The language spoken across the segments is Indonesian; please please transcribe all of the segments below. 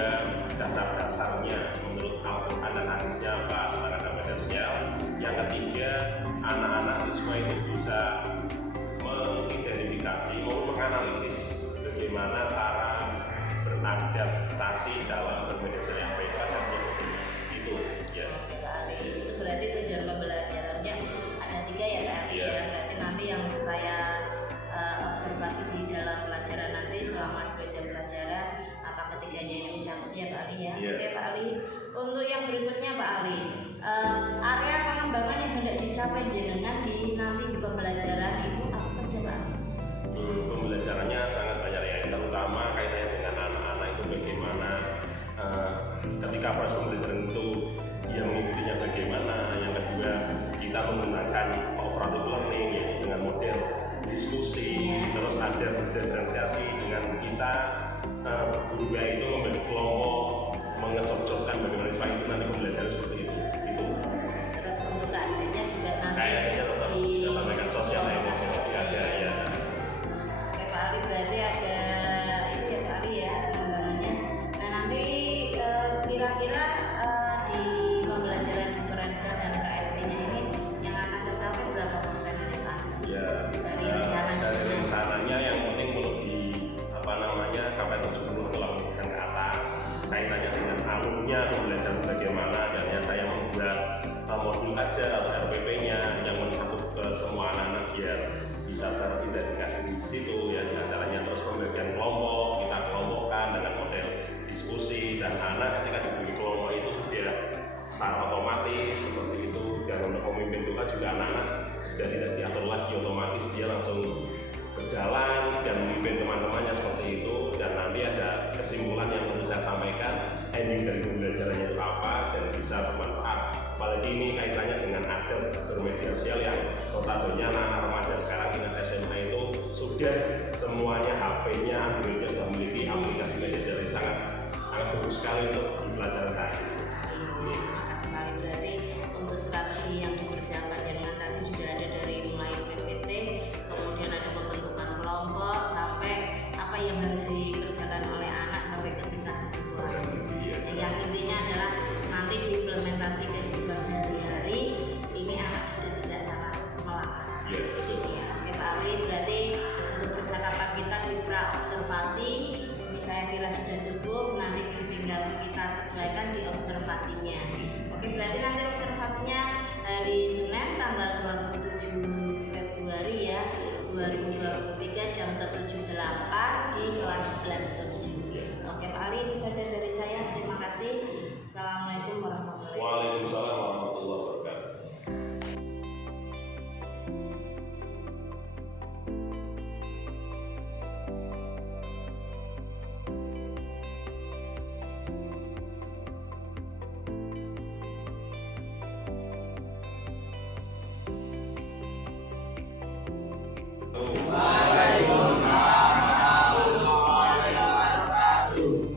juga dasar-dasarnya menurut Al-Quran dan hadisnya apa tentang media sosial. Yang ketiga, anak-anak siswa itu bisa mengidentifikasi maupun menganalisis bagaimana cara beradaptasi dalam bermedia sosial yang baik pada itu ya. Itu berarti tujuan pembelajarannya ada 3 ya Pak Ali ya. Berarti nanti yang saya observasi di dalam pelajaran nanti selama 2 jam pelajaran apa ketiganya ini mencakup ya Pak Ali ya. Oke Pak Ali, untuk yang berikutnya Pak Ali, area pengembangan yang hendak dicapai dengan nanti di pembelajaran itu apa saja Pak Ali? Pembelajarannya sangat banyak ya, terutama kaitannya dengan anak-anak itu bagaimana ketika proses pembelajaran itu dia mengikutinya bagaimana. Yang kedua, kita menggunakan cooperative learning ya, dengan model diskusi, terus ada diferensiasi dengan kita guru itu membentuk kelompok mengecocokkan bagaimana siswa itu nanti pembelajaran seperti itu. Terus untuk keaslinya juga nanti kayaknya tetap sampaikan sosial emosional ada ya. Oke Pak Ali, berarti ada itu ya Pak Ali ya pengembangannya. Nah nanti kira-kira di pembelajaran diferensial dan KSP-nya ini yang akan tercapai berapa persen ini Pak? Ya, dari rencananya yang penting perlu di sampai 70 atau 80% ke atas. Kaitannya dengan alurnya pembelajaran bagaimana, dan ya saya membuat modul aja atau RPP-nya yang mencakup ke semua anak-anak biar bisa teridentifikasi di situ ya. Di antaranya terus pembagian kelompok, kita kelompokkan dengan model diskusi, dan anak ketika dibagi kelompok itu sudah secara otomatis seperti itu. Dan untuk pemimpin juga anak-anak sudah tidak diatur lagi, otomatis dia langsung berjalan dan memimpin teman-temannya seperti itu. Dan nanti ada kesimpulan yang perlu saya sampaikan, ending dari pembelajarannya itu apa dan bisa bermanfaat. Apalagi ini kaitannya dengan adab bermedia sosial yang notabene anak-anak remaja sekarang tingkat SMA itu sudah semuanya HP-nya, Android-nya sudah memiliki aplikasi media sosial. Sangat bagus sekali untuk pelajaran tadi. Makasih sekali, berarti untuk strategi yang dipersiapkan dengan tadi sudah ada dari mulai PPT, kemudian ada pembentukan kelompok sampai apa yang harus dikerjakan oleh anak sampai ke tingkat kesimpulan. Yang intinya adalah nanti diimplementasi kehidupan sehari-hari ini anak sudah tidak salah melangkah. Iya betul. Ya, oke Pak Ali, berarti untuk percakapan kita di pra observasi ini saya kira sudah cukup. Nanti tinggal kita sesuaikan di observasinya. Oke, berarti nanti observasinya hari Senin tanggal 27 Februari ya 2023 jam ke-78 di kelas 11-7. Oke Pak Ali, itu saja dari saya. Terima kasih. Assalamualaikum warahmatullahi wabarakatuh. Waalaikumsalam warahmatullahi wabarakatuh.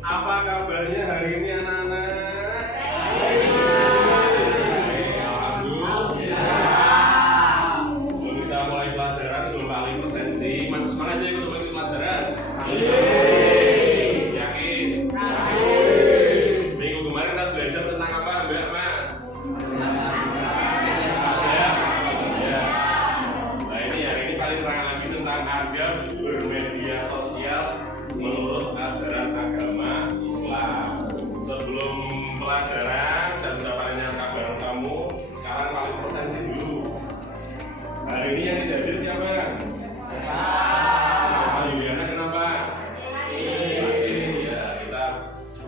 Apa kabarnya hari ini anak-anak? Alhamdulillah. Sebelum kita mulai pelajaran, sebelum Pak Ali presensi, masih semangat aja ikut pelajaran? Yakin? Minggu kemarin kita belajar tentang apa, Mbak Mas? Ya. Nah ini hari ini paling terang lagi tentang adab bermedia sosial menurut ajaran agama Islam. Sebelum pelajaran dan sudah paling kabar kamu, sekarang paling presensi dulu. Hari ini yang tidak hadir siapa? Yuliana kenapa? Ya, kita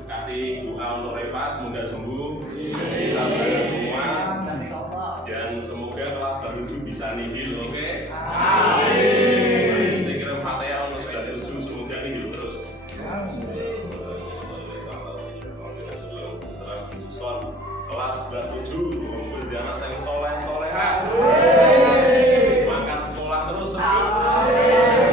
kasih doa untuk Reva, semoga sembuh, bisa belajar semua, dan semoga kelas ke-7 bisa nihil, oke? Amin. Kita Fatihah untuk kelas 7 semoga nihil terus. Kelas 7 menjadi anak yang soleh soleha, makan sekolah terus sebelum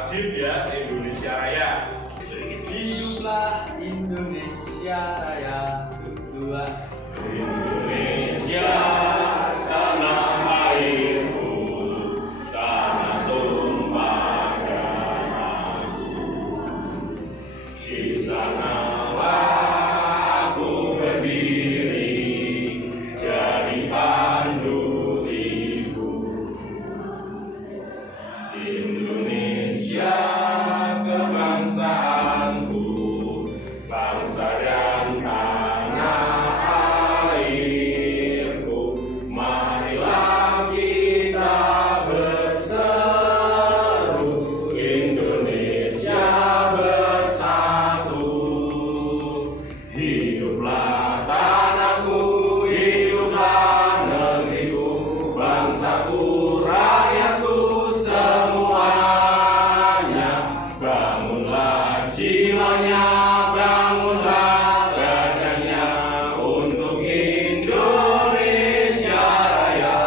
wajib ya Indonesia Raya. Hiduplah Indonesia Raya. Dua. Indonesia tanah airku, tanah tumpah darahku. Di sanalah aku berdiri, jadi pandu ibu. Indonesia kebangsaanku, bangsa dan tanah airku. Marilah kita berseru, Indonesia bersatu. Hiduplah tanahku, hiduplah negeriku, bangsaku, rakyatku semuanya. Bangunlah jiwanya, bangunlah badannya untuk Indonesia Raya.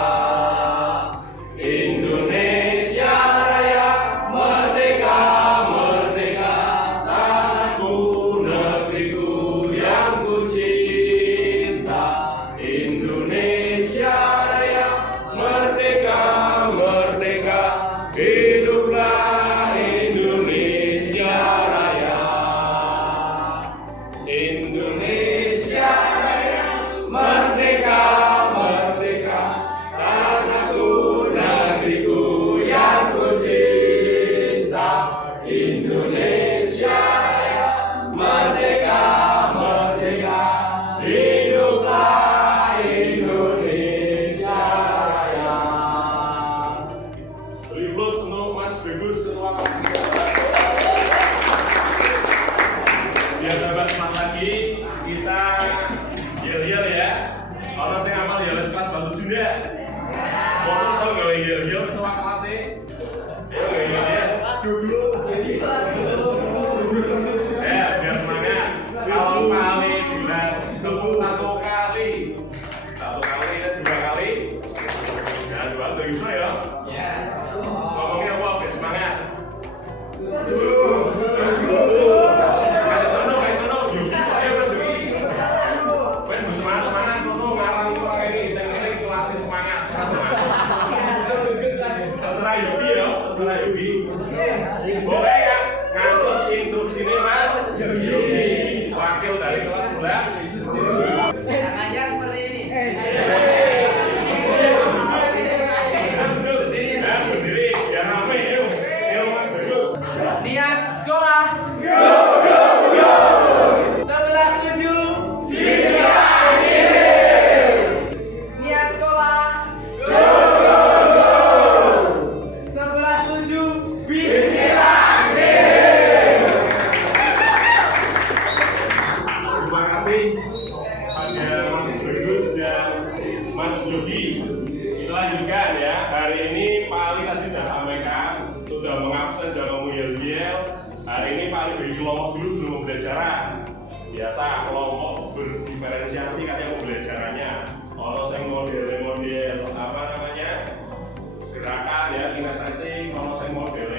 Indonesia Raya, merdeka, merdeka, tanahku, negeriku yang ku cinta. Indonesia Raya, merdeka, merdeka, hiduplah Indonesia Raya. Indonesia Raya, merdeka, merdeka, tanahku, negeriku yang ku cinta. Indonesia Raya, merdeka, merdeka, hiduplah Indonesia Raya. Terus untuk Mas Bagus Ketua KPK. Biar dapat semangat lagi, kita yel-yel ya. Kalau saya ngamal yel kelas baru juga. Mau tahu nggak yel-yel ketua kelas sih? Ayo yel ya. Ya, biar semangat. Kalau kali bilang satu kali, dua kali. Ya, dua kali bisa ya. Ngomongnya apa? Biar semangat. Terserah Yogi ya, terserah Yogi. Boleh ya, ngatur instruksinya Mas Yogi, wakil dari kelas 11. Tangannya seperti ini. Berdiri, biar rame yuk. Yuk Mas Bagus. Niat sekolah. 11-7. Niat sekolah. 11-7. Terima kasih pada Mas Bagus dan Mas Yogi. Kita lanjutkan ya. Hari ini Pak Ali tadi sudah sampaikan, sudah mengabsen, sudah ngomong-yel-yel. Hari ini Pak Ali bagi kelompok dulu sebelum pembelajaran. Biasa kelompok berdiferensiasi katanya pembelajarannya. Kalau saya model apa namanya gerakan ya, kinestetik. Kalau saya model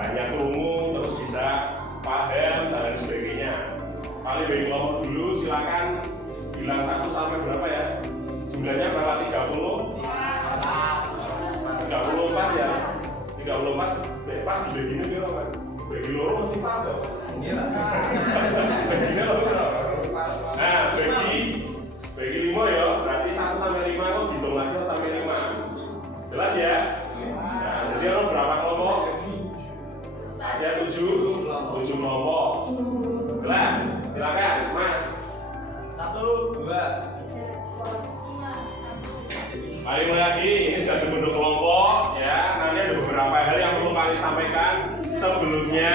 hanya krungu terus bisa paham dan sebagainya. Kali bagi kelompok dulu, silakan bilang 1 sampai berapa ya? Jumlahnya berapa? 30? 34 ya? 34 pas dibagi ini berapa kan? Bagi loro masih pas kok? Iya lah. Baginya berapa? Nah, bagi 5 ya, berarti 1 sampai 5 kok hitung lagi sampai 5. Jelas ya? Nah, jadi lo berapa kelompok? Ada 7 kelompok. Jelas? Silakan, Mas. 1, 2. Kali lagi, ini sudah dibentuk kelompok ya. Nanti ada beberapa hal yang perlu kami sampaikan. Sebelumnya,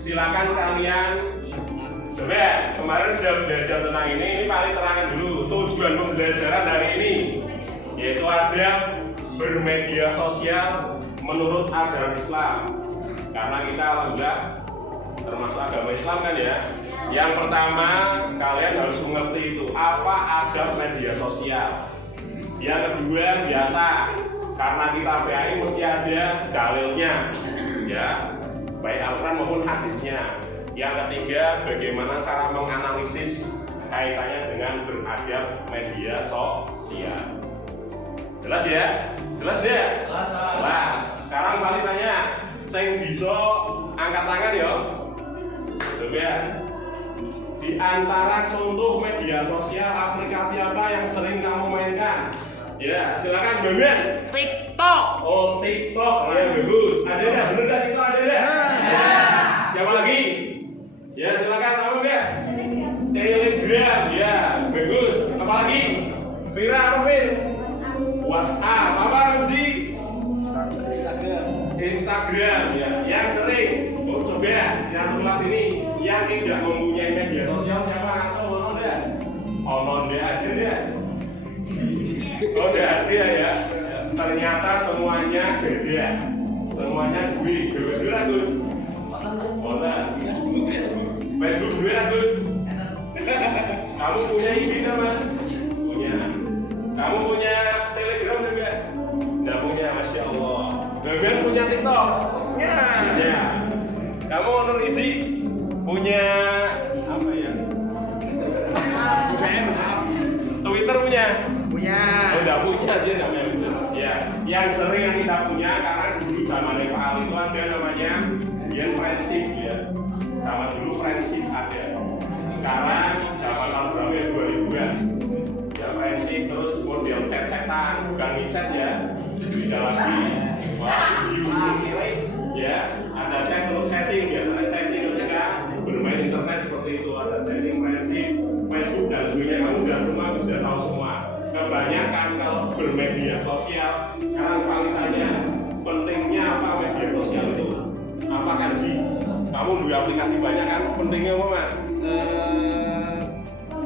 silakan kalian coba kemarin sudah belajar tentang ini paling terangkan dulu tujuan pembelajaran hari ini, yaitu ada bermedia sosial menurut ajaran Islam. Karena kita alhamdulillah termasuk agama Islam kan ya. Yang pertama, kalian harus mengerti itu apa adab media sosial. Yang kedua, biasa karena kita PAI mesti ada dalilnya ya. baik Al-Quran maupun hadisnya. Yang ketiga, bagaimana cara menganalisis kaitannya dengan beradab media sosial. Jelas ya? Jelas ya? Jelas. Sekarang paling tanya, saya bisa angkat tangan ya? Coba. Di antara contoh media sosial, aplikasi apa yang sering kamu mainkan? Ya, silakan Bang. TikTok. Oh, TikTok. Ya, bagus. Ada ya? Bener nggak TikTok ada ya? Ya. Siapa lagi? Ya, silakan apa ya? Telegram. Ya, bagus. Apa lagi? Vira apa Vin? WhatsApp. Apa Ramzi? Instagram. Ya, yang sering. Oh, coba yang kelas ini yang tidak mempunyai media sosial siapa? Coba ada. Oh, ada deh. Oh, ada ya. Ternyata semuanya beda. Semuanya gue. Bagus gue Gus. Mana? Facebook gue Gus. Kamu punya ini Mas? Punya. Kamu punya Telegram enggak? Enggak punya, Masya Allah. Bagian punya TikTok? Ya. Kamu nonton isi? Punya apa ya? Twitter punya? Punya. Oh, enggak punya, dia enggak punya Twitter. Ya. Yang sering yang kita punya karena dulu zaman Pak Ali itu ada namanya Bian Friendship ya. Sama dulu Friendship ada. Sekarang zaman tahun berapa ya? 2000-an. Ya Friendship terus model chat-chatan, bukan ngechat ya. Beda lagi. Wah, ya, ada chat terus chatting, biasanya chatting ketika bermain internet seperti itu, ada chatting, Friendship, Facebook dan sebagainya. Kamu sudah tahu semua. Kebanyakan kalau bermedia sosial, sekarang paling tanya pentingnya apa media sosial itu? Apa kan sih? Kamu dua aplikasi banyak kan? Pentingnya apa Mas?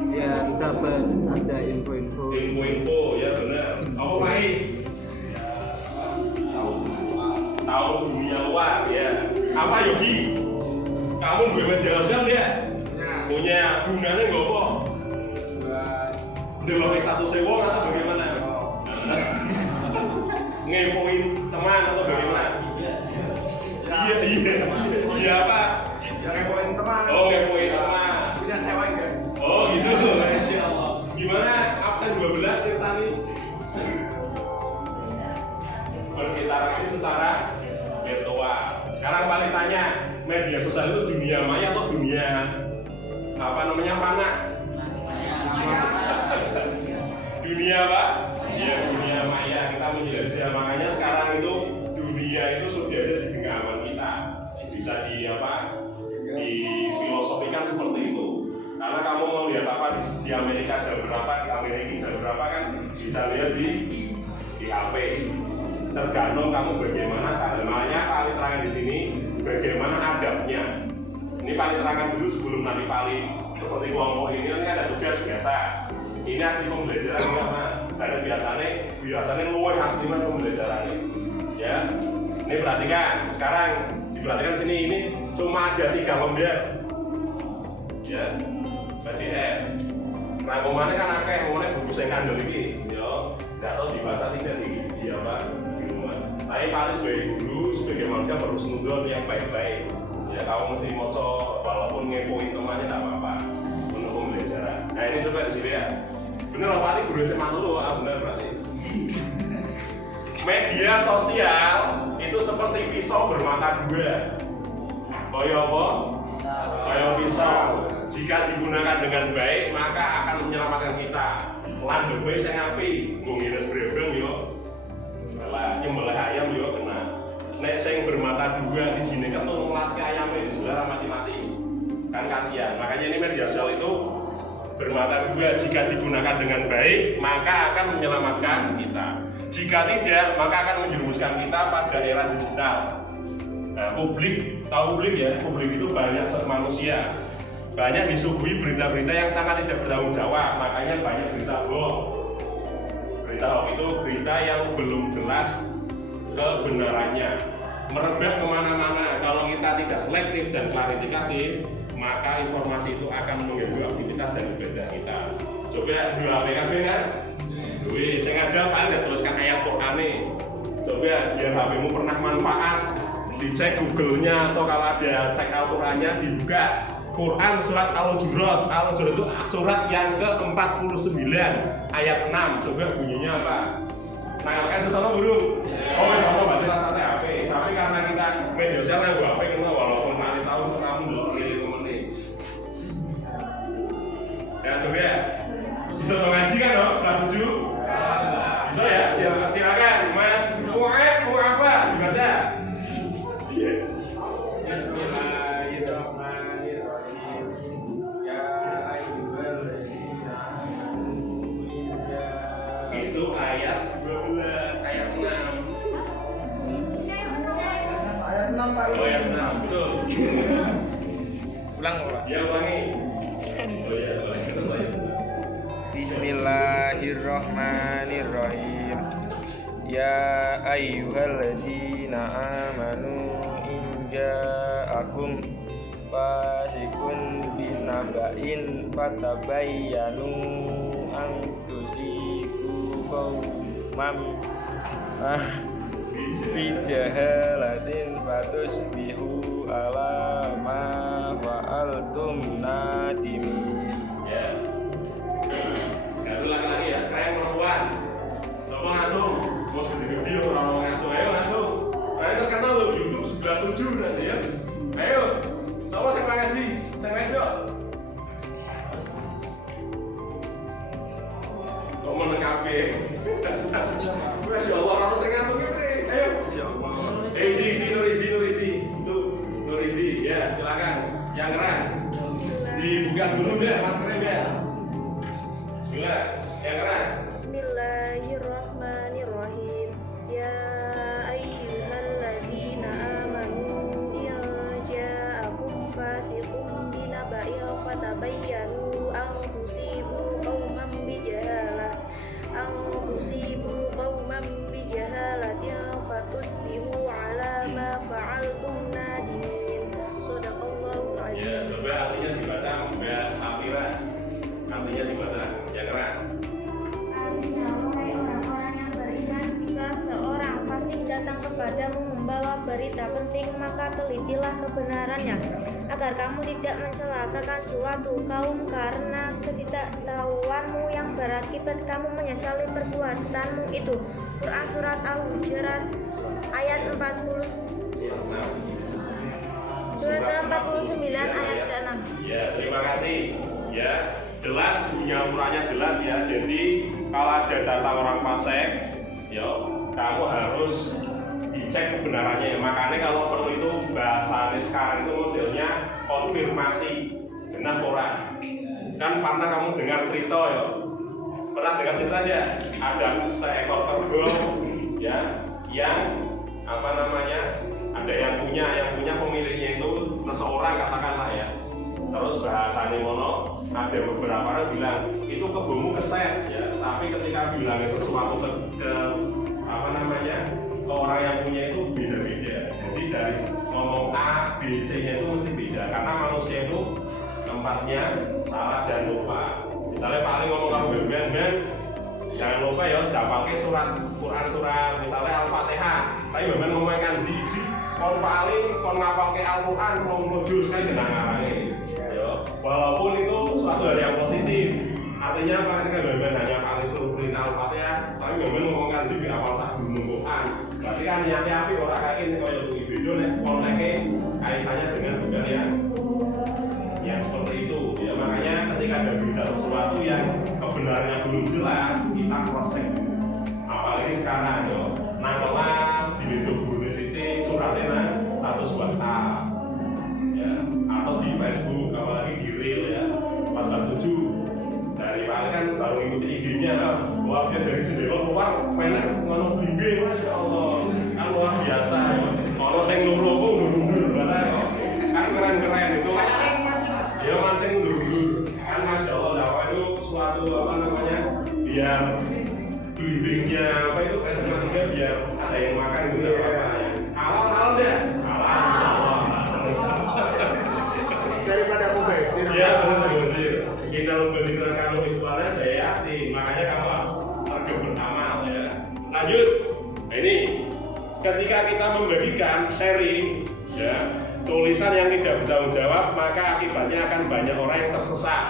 Ya dapat ada info-info. Info ya benar. Apa lagi? Tahu dunia luar ya. Apa Yogi? Kamu dua media sosial ya? Punya. Gunanya nggak apa? Delok status wong atau bagaimana? Ngepoin teman atau bagaimana? Iya apa? Ngepoin teman. Oh, ngepoin teman. Punya cewek enggak? Oh gitu loh, Masya Allah. Gimana absen 12 nih Sani? Berinteraksi secara virtual. Sekarang paling tanya, media sosial itu dunia maya atau dunia apa namanya fana? Dunia apa? Ya dunia maya. Kita menjelajah, makanya sekarang itu dunia itu sudah ada di genggaman kita. Bisa di apa? Difilosofikan seperti itu. Karena kamu mau lihat apa di Amerika jam berapa, di Amerika jam berapa kan bisa lihat di HP. Tergantung kamu bagaimana caranya. Paling terangkan di sini bagaimana adabnya. Ini paling terangkan dulu sebelum nanti paling seperti kelompok ini ada tugas biasa. Ini asli pembelajaran enggak Mas? Karena biasanya luwih asli Mas pembelajaran ini. Ya. Ini perhatikan. Sekarang diperhatikan sini ini cuma ada 3 lembar. Ya. PDF. Rangkumannya kan akeh, mulai buku sing kandel iki. Yo, enggak tahu dibaca tidak di apa di rumah. Tapi paling sebagai guru, sebagai manusia perlu senudon yang baik-baik. Ya kamu mesti moco walaupun ngepoin temannya tidak apa-apa untuk pembelajaran. Nah ini coba di sini ya. Bener loh Pak, ini guru SMA dulu, bener berarti. Media sosial itu seperti pisau bermata dua. Kaya apa? Kaya pisau. Jika digunakan dengan baik, maka akan menyelamatkan kita. Lan dewe sing apik, nggo ngiris breweng yo. Lah nyembelih ayam yo kena. Nek sing bermata dua sijine ketemu ngelaske ayame di sebelah mati-mati. Kan kasihan. Makanya ini media sosial itu bermata dua. Jika digunakan dengan baik, maka akan menyelamatkan kita. Jika tidak, maka akan menjerumuskan kita pada era digital. Nah, publik, tahu publik ya? Publik itu banyak manusia. Banyak disuguhi berita-berita yang sangat tidak bertanggung jawab, makanya banyak berita bohong. Berita hoax itu berita yang belum jelas kebenarannya, merebak kemana-mana. Kalau kita tidak selektif dan klarifikatif, maka informasi itu akan mengganggu aktivitas dan ibadah kita. Coba dua PKB kan? Wih, saya ngajar paling tidak tuliskan ayat Quran nih. Coba biar HPmu pernah manfaat. dicek Google-nya atau kalau ada cek Al-Qurannya dibuka Quran surat Al-Hujurat. Al-Hujurat itu surat yang ke-49 ayat 6. Coba bunyinya apa? Nah, kayak sesuatu belum? Oh, sama berarti rasanya HP. Tapi karena kita media sosial yang HP kita walaupun nanti tahu kamu dulu menit. Ya coba ya. Bisa mengaji kan dong? Setelah setuju? Bisa ya? Silakan Mas Fuad mau apa? Dibaca. Bismillahirrahmanirrahim. Ya ayyuhalladzina amanu Itu ayat 12, ayat 6. Ayat 6 Pak. Oh ayat 6, betul. Ulang Pak. Ya ulangi. Oh ya, ulangi terus aja. Bismillahirrahmanirrahim. Ya ayyuhalladzina amanu in ja'akum fasiqun binaba'in fatabayyanu an tusibu qauman bijahalatin fatusbihu ala ma fa'altum nadimin. Ya. Ya ulang lagi ya, saya perempuan. Coba ngasuh. Mau sendiri video orang mau ngasuh. Ayo ngasuh. Kalian terkenal loh YouTube 11.7 nanti ya. Ayo. Sama saya ngaji. Saya wedok. Kok menengkapi? Masya Allah, orang saya ngasuh ini. Ayo. Nurisi. Itu Nurisi. Ya, silakan. Yang keras. Dibuka dulu deh, maskernya deh. Bismillah, yang keras. Bismillahirrahmanirrahim. Ya ayyuhalladzina amanu in ja'akum fasiqun binaba'in fatabayyanu an tusibu qauman bijahalatin fatusbihu ala ma fa'altum nadimin. Shadaqallahul Ya, adzim. coba artinya dibaca Mbak Safira. Artinya dibaca, yang keras. Artinya, wahai orang-orang yang beriman, jika seorang fasik datang kepadamu membawa berita penting, maka telitilah kebenarannya, agar kamu tidak mencelakakan suatu kaum karena ketidaktahuanmu yang berakibat kamu menyesali perbuatanmu itu. Quran Surat Al-Hujurat ayat 40. Surat ke-49 ayat ke-6. Ya, terima kasih. Ya, jelas punya Al-Qurannya jelas ya. Jadi kalau ada data orang fasik, ya kamu harus dicek kebenarannya. Makanya kalau perlu itu bahasanya sekarang itu modelnya konfirmasi. Benar Quran. Kan pernah kamu dengar cerita ya? Pernah dengar cerita ya? Ada seekor kerbau ya yang apa namanya? Ada yang punya pemiliknya itu seseorang katakanlah ya. Terus bahasanya mono, ada beberapa orang bilang itu kebunmu keset ya. Tapi ketika bilang sesuatu ke apa namanya ke orang yang punya itu beda-beda. Jadi dari ngomong A, B, C-nya itu mesti beda. Karena manusia itu tempatnya salah dan lupa. Misalnya paling ngomong kamu ben, jangan lupa ya, dapatnya surat Quran surat misalnya Al-Fatihah. Tapi bener ngomongkan ziji, kon paling kon ngapalke Al-Quran, kon ngejus kan kenangannya. Ya, walaupun itu suatu hal yang positif. Artinya apa? Ketika bener hanya paling suruh perintah Al-Fatihah, tapi bener ngomongkan ziji apal sak gunung Quran. Berarti kan niatnya api orang kayak ini kalau itu video nih, konteknya kaitannya dengan bukan yang seperti itu. Ya makanya ketika ada berita sesuatu yang kebenarannya belum jelas, kita cross check. Apalagi sekarang yo, nang kelas di video University suratnya status WhatsApp, ya atau di Facebook, apalagi di reel ya, pas 7 dari paling kan baru ngikuti IG-nya lah. Wah dia dari jendela keluar, penek ngono blimbe, masya Allah, kan luar biasa. Kalau saya ngelur-ngelur, kan keren-keren itu. Ya mancing dulu, kan masya Allah dakwah itu suatu apa namanya biar blimbingnya apa itu SMA 3 biar ada yang makan gitu apa halal deh halal Daripada aku bajir. ya benar kita lebih kalau visualnya saya yakin makanya kamu harus terjun beramal ya. Lanjut ini ketika kita membagikan, sharing, ya, tulisan yang tidak bertanggung jawab, maka akibatnya akan banyak orang yang tersesat.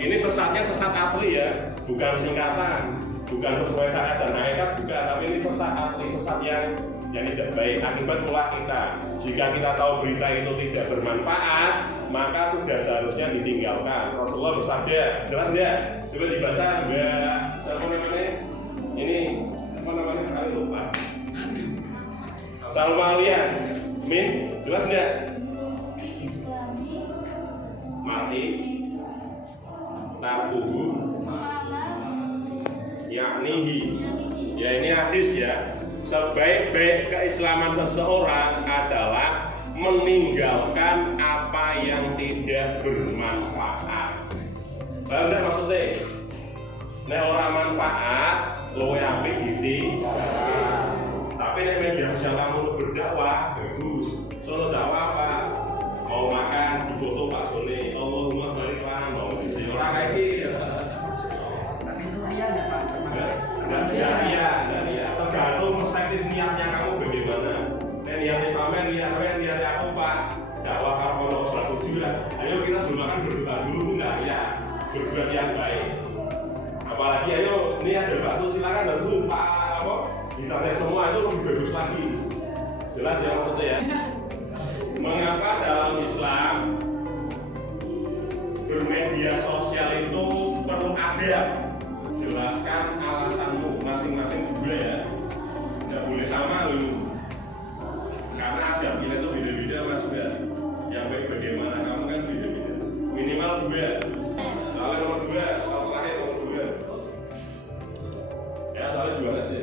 Ini sesatnya sesat asli ya, bukan singkatan, bukan sesuai syariat dan hakikat, bukan, tapi ini sesat asli, sesat yang tidak baik. Akibat pula kita. Jika kita tahu berita itu tidak bermanfaat, maka sudah seharusnya ditinggalkan. Rasulullah bersabda, jelas enggak? Coba dibaca enggak? Siapa namanya? Ini apa namanya? Kali lupa. Salmalian, min, jelas enggak? Mati, tabuhu, yaknihi. Ya ini hadis ya. Sebaik-baik keislaman seseorang adalah meninggalkan apa yang tidak bermanfaat. Paham enggak maksudnya? Nek orang manfaat, luwe apik gitu. Tapi nek media sosial kamu berdakwah, bagus. Sono dakwah apa? Mau makan di foto Pak Sone, Allahumma barik lah, mau isi orang kayak gitu. Tapi itu dia enggak Pak? Enggak iya. Tergantung perspektif niatnya kamu bagaimana. Niatnya pamer, niatnya aku Pak. Dakwah kalau sudah tujuh lah. Ayo kita sebelumkan berdoa dulu, enggak ya. Berbuat yang baik. Apalagi ayo ini ada bakso silakan dan lupa apa? Ditanya semua itu lebih bagus lagi. Jelas ya maksudnya ya. Mengapa dalam Islam bermedia sosial itu perlu adab? Jelaskan alasanmu masing-masing juga ya. Tidak boleh sama loh. Karena adabnya itu beda-beda mas ya. Yang baik bagaimana kamu kan beda-beda. Minimal 2. Soalnya nomor 2, soal terakhir nomor 2. Ya soalnya 2 aja.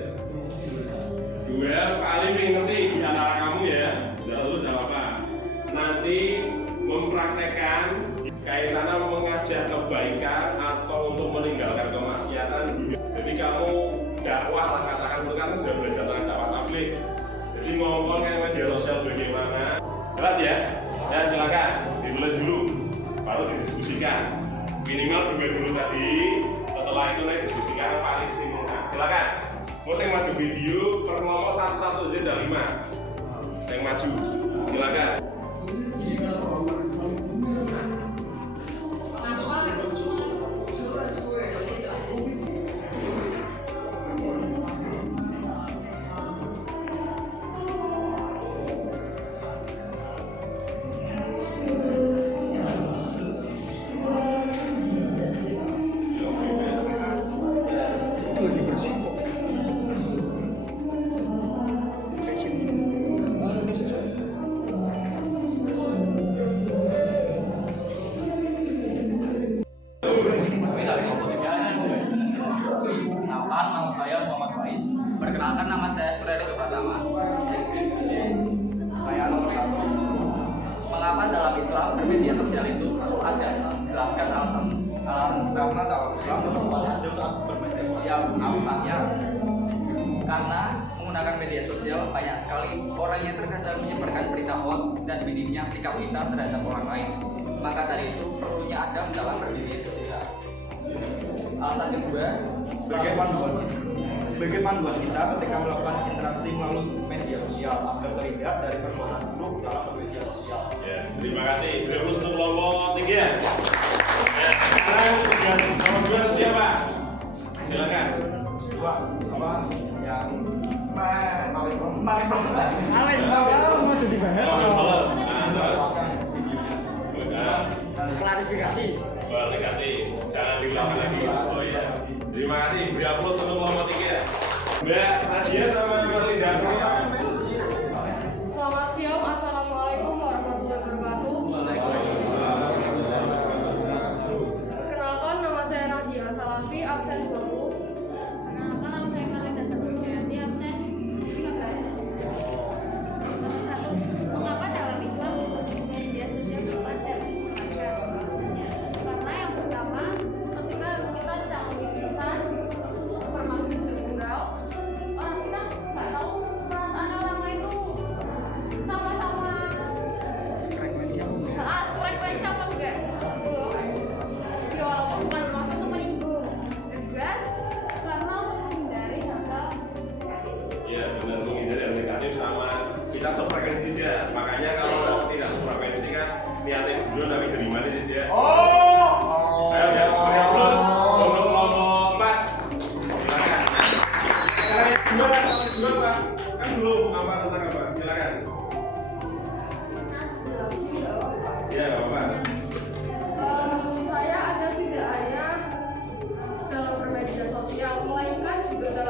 2 paling ngerti di antara kamu ya. Lalu jawab apa? Nanti mempraktekkan kaitannya mengajak kebaikan atau untuk meninggalkan kemaksiatan. Jadi kamu dakwah katakan itu kan sudah belajar tentang dakwah tabligh. Jadi ngomong kayak media sosial bagaimana? Jelas ya? Ya silakan ditulis dulu, baru didiskusikan. Minimal 2 dulu tadi. Setelah itu nanti diskusikan paling simultan. Silakan. Mau yang maju video per kelompok satu-satu jadi ada 5 yang maju. Silakan. Nama saya Muhammad Faiz. Perkenalkan nama saya Surya Pratama. Saya nomor 1. Mengapa dalam Islam bermedia sosial itu perlu ada? Jelaskan alasan pertama dalam Islam harus bermedia sosial. Alasannya karena menggunakan media sosial banyak sekali orang yang terkadang menyebarkan berita hoax dan minimnya sikap kita terhadap orang lain. Maka dari itu perlunya adab dalam bermedia sosial. Alasan kedua, sebagai panduan kita ketika melakukan interaksi melalui media sosial agar terhindar dari perbuatan buruk dalam bermedia sosial. Ya, terima kasih. Beliau untuk kelompok 3. Ya, sekarang tugas nomor 2 nanti apa? Silakan. Dua, apa? Yang paling mau jadi bahas. Klarifikasi. Klarifikasi. Jangan diulangi lagi. Oh iya. Terima kasih. Beri aplaus untuk kelompok 3. Mbak Nadia sama Mbak Linda. Selamat siang, assalamualaikum warahmatullahi wabarakatuh. Perkenalkan, nama saya Nadia Salafi, absen 20. Perkenalkan, nama saya Malinda Sabrujayati, absen 13. Nomor 1. Mengapa dalam Islam media sosial perlu ada? Jelaskan alasannya. Karena yang pertama, ketika kita sedang berpisah untuk bermaksud bergurau, orang kita nggak tahu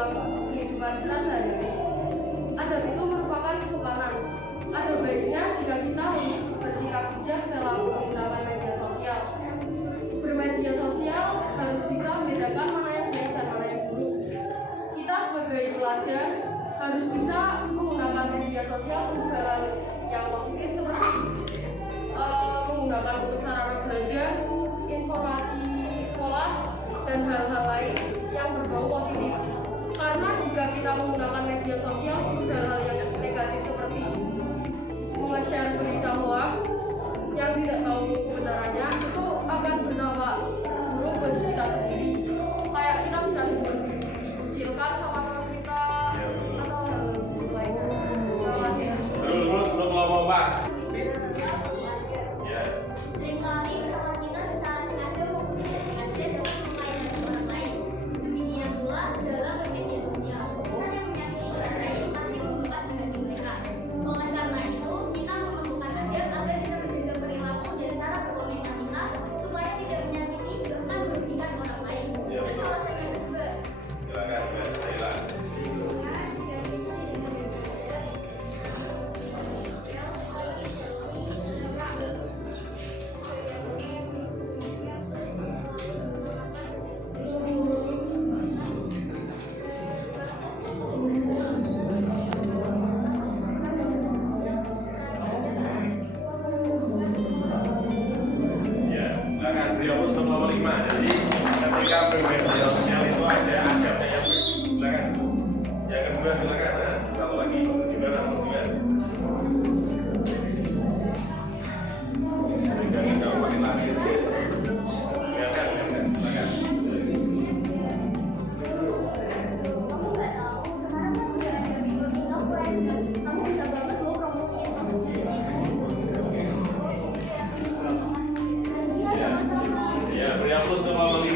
dalam kehidupan kita sehari-hari. Adab itu merupakan kesopanan. Ada baiknya jika kita bersikap bijak dalam menggunakan media sosial. Bermedia sosial harus bisa membedakan mana yang baik dan mana yang buruk. Kita sebagai pelajar harus bisa menggunakan media sosial untuk hal yang positif seperti menggunakan untuk sarana belajar, informasi sekolah, dan hal-hal lain yang berbau positif. Karena jika kita menggunakan media sosial untuk hal-hal yang negatif seperti nge-share berita hoax yang tidak tahu kebenarannya, itu akan berdampak buruk bagi kita sendiri. Kayak kita bisa dikucilkan sama teman kita atau hal buruk lainnya. Terima kasih. Terus ngomong Pak. Ya. Seringkali teman kita secara sengaja maupun tidak sengaja dapat memainkan orang lain. Demikian pula dalam bermedia sosial. Pesan yang menyakiti orang lain pasti membekas di hati mereka. Oleh karena itu, kita memerlukan adab agar kita menjaga perilaku dan cara berkomunikasi kita supaya tidak menyakiti bahkan merugikan orang lain. Ya, Dan betul. alasan yang kedua, Silakan Mbak Saila. Ya, silakan beliau untuk nomor 5. Jadi ketika bermedia sosial itu ada adabnya yang silakan. Yang kedua silakan. Nah, satu lagi gimana nomor 2? Tidak makin lagi. Silakan. kamu nggak tahu sekarang kan udah ada video TikTok dan kamu bisa banget loh promosiin Ya, beliau terus nomor 5.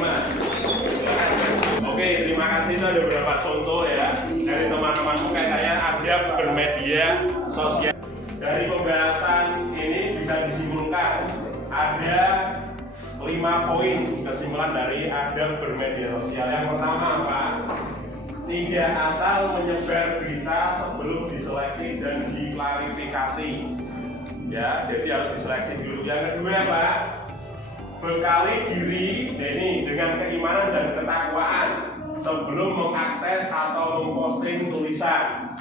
Oke, terima kasih. Itu ada beberapa contoh ya dari teman-temanku kayak saya adab bermedia sosial. Dari pembahasan ini bisa disimpulkan ada 5 poin kesimpulan dari adab bermedia sosial. Yang pertama Pak, tidak asal menyebar berita sebelum diseleksi dan diklarifikasi. Ya, jadi harus diseleksi dulu. Yang kedua Pak, bekali diri ini dengan keimanan dan ketakwaan sebelum mengakses atau memposting tulisan.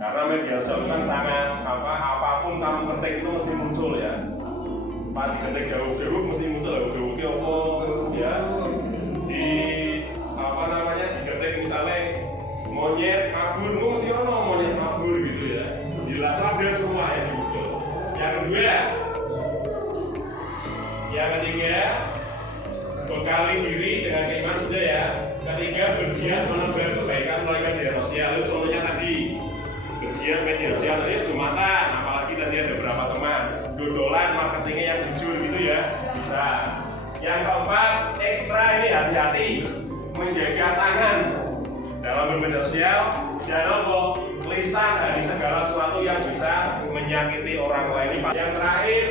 Karena media sosial kan sangat apapun kamu ketik itu mesti muncul ya. Pak diketik jauh-jauh mesti muncul jauh-jauh ya. Di diketik misalnya monyet kabur, mesti ono monyet kabur gitu ya. Dilakukan ada semua ya muncul. Yang ketiga, bekali diri dengan keimanan sudah ya. Ketiga, bergiat menebar kebaikan melalui media sosial. Itu contohnya tadi. Bergiat media sosial tadi Jumatan, apalagi tadi ada beberapa teman. Dodolan marketingnya yang jujur gitu ya. Bisa. Yang keempat, ekstra ini hati-hati menjaga tangan dalam bermedia sosial dan lisan dari segala sesuatu yang bisa menyakiti orang lain. Yang terakhir,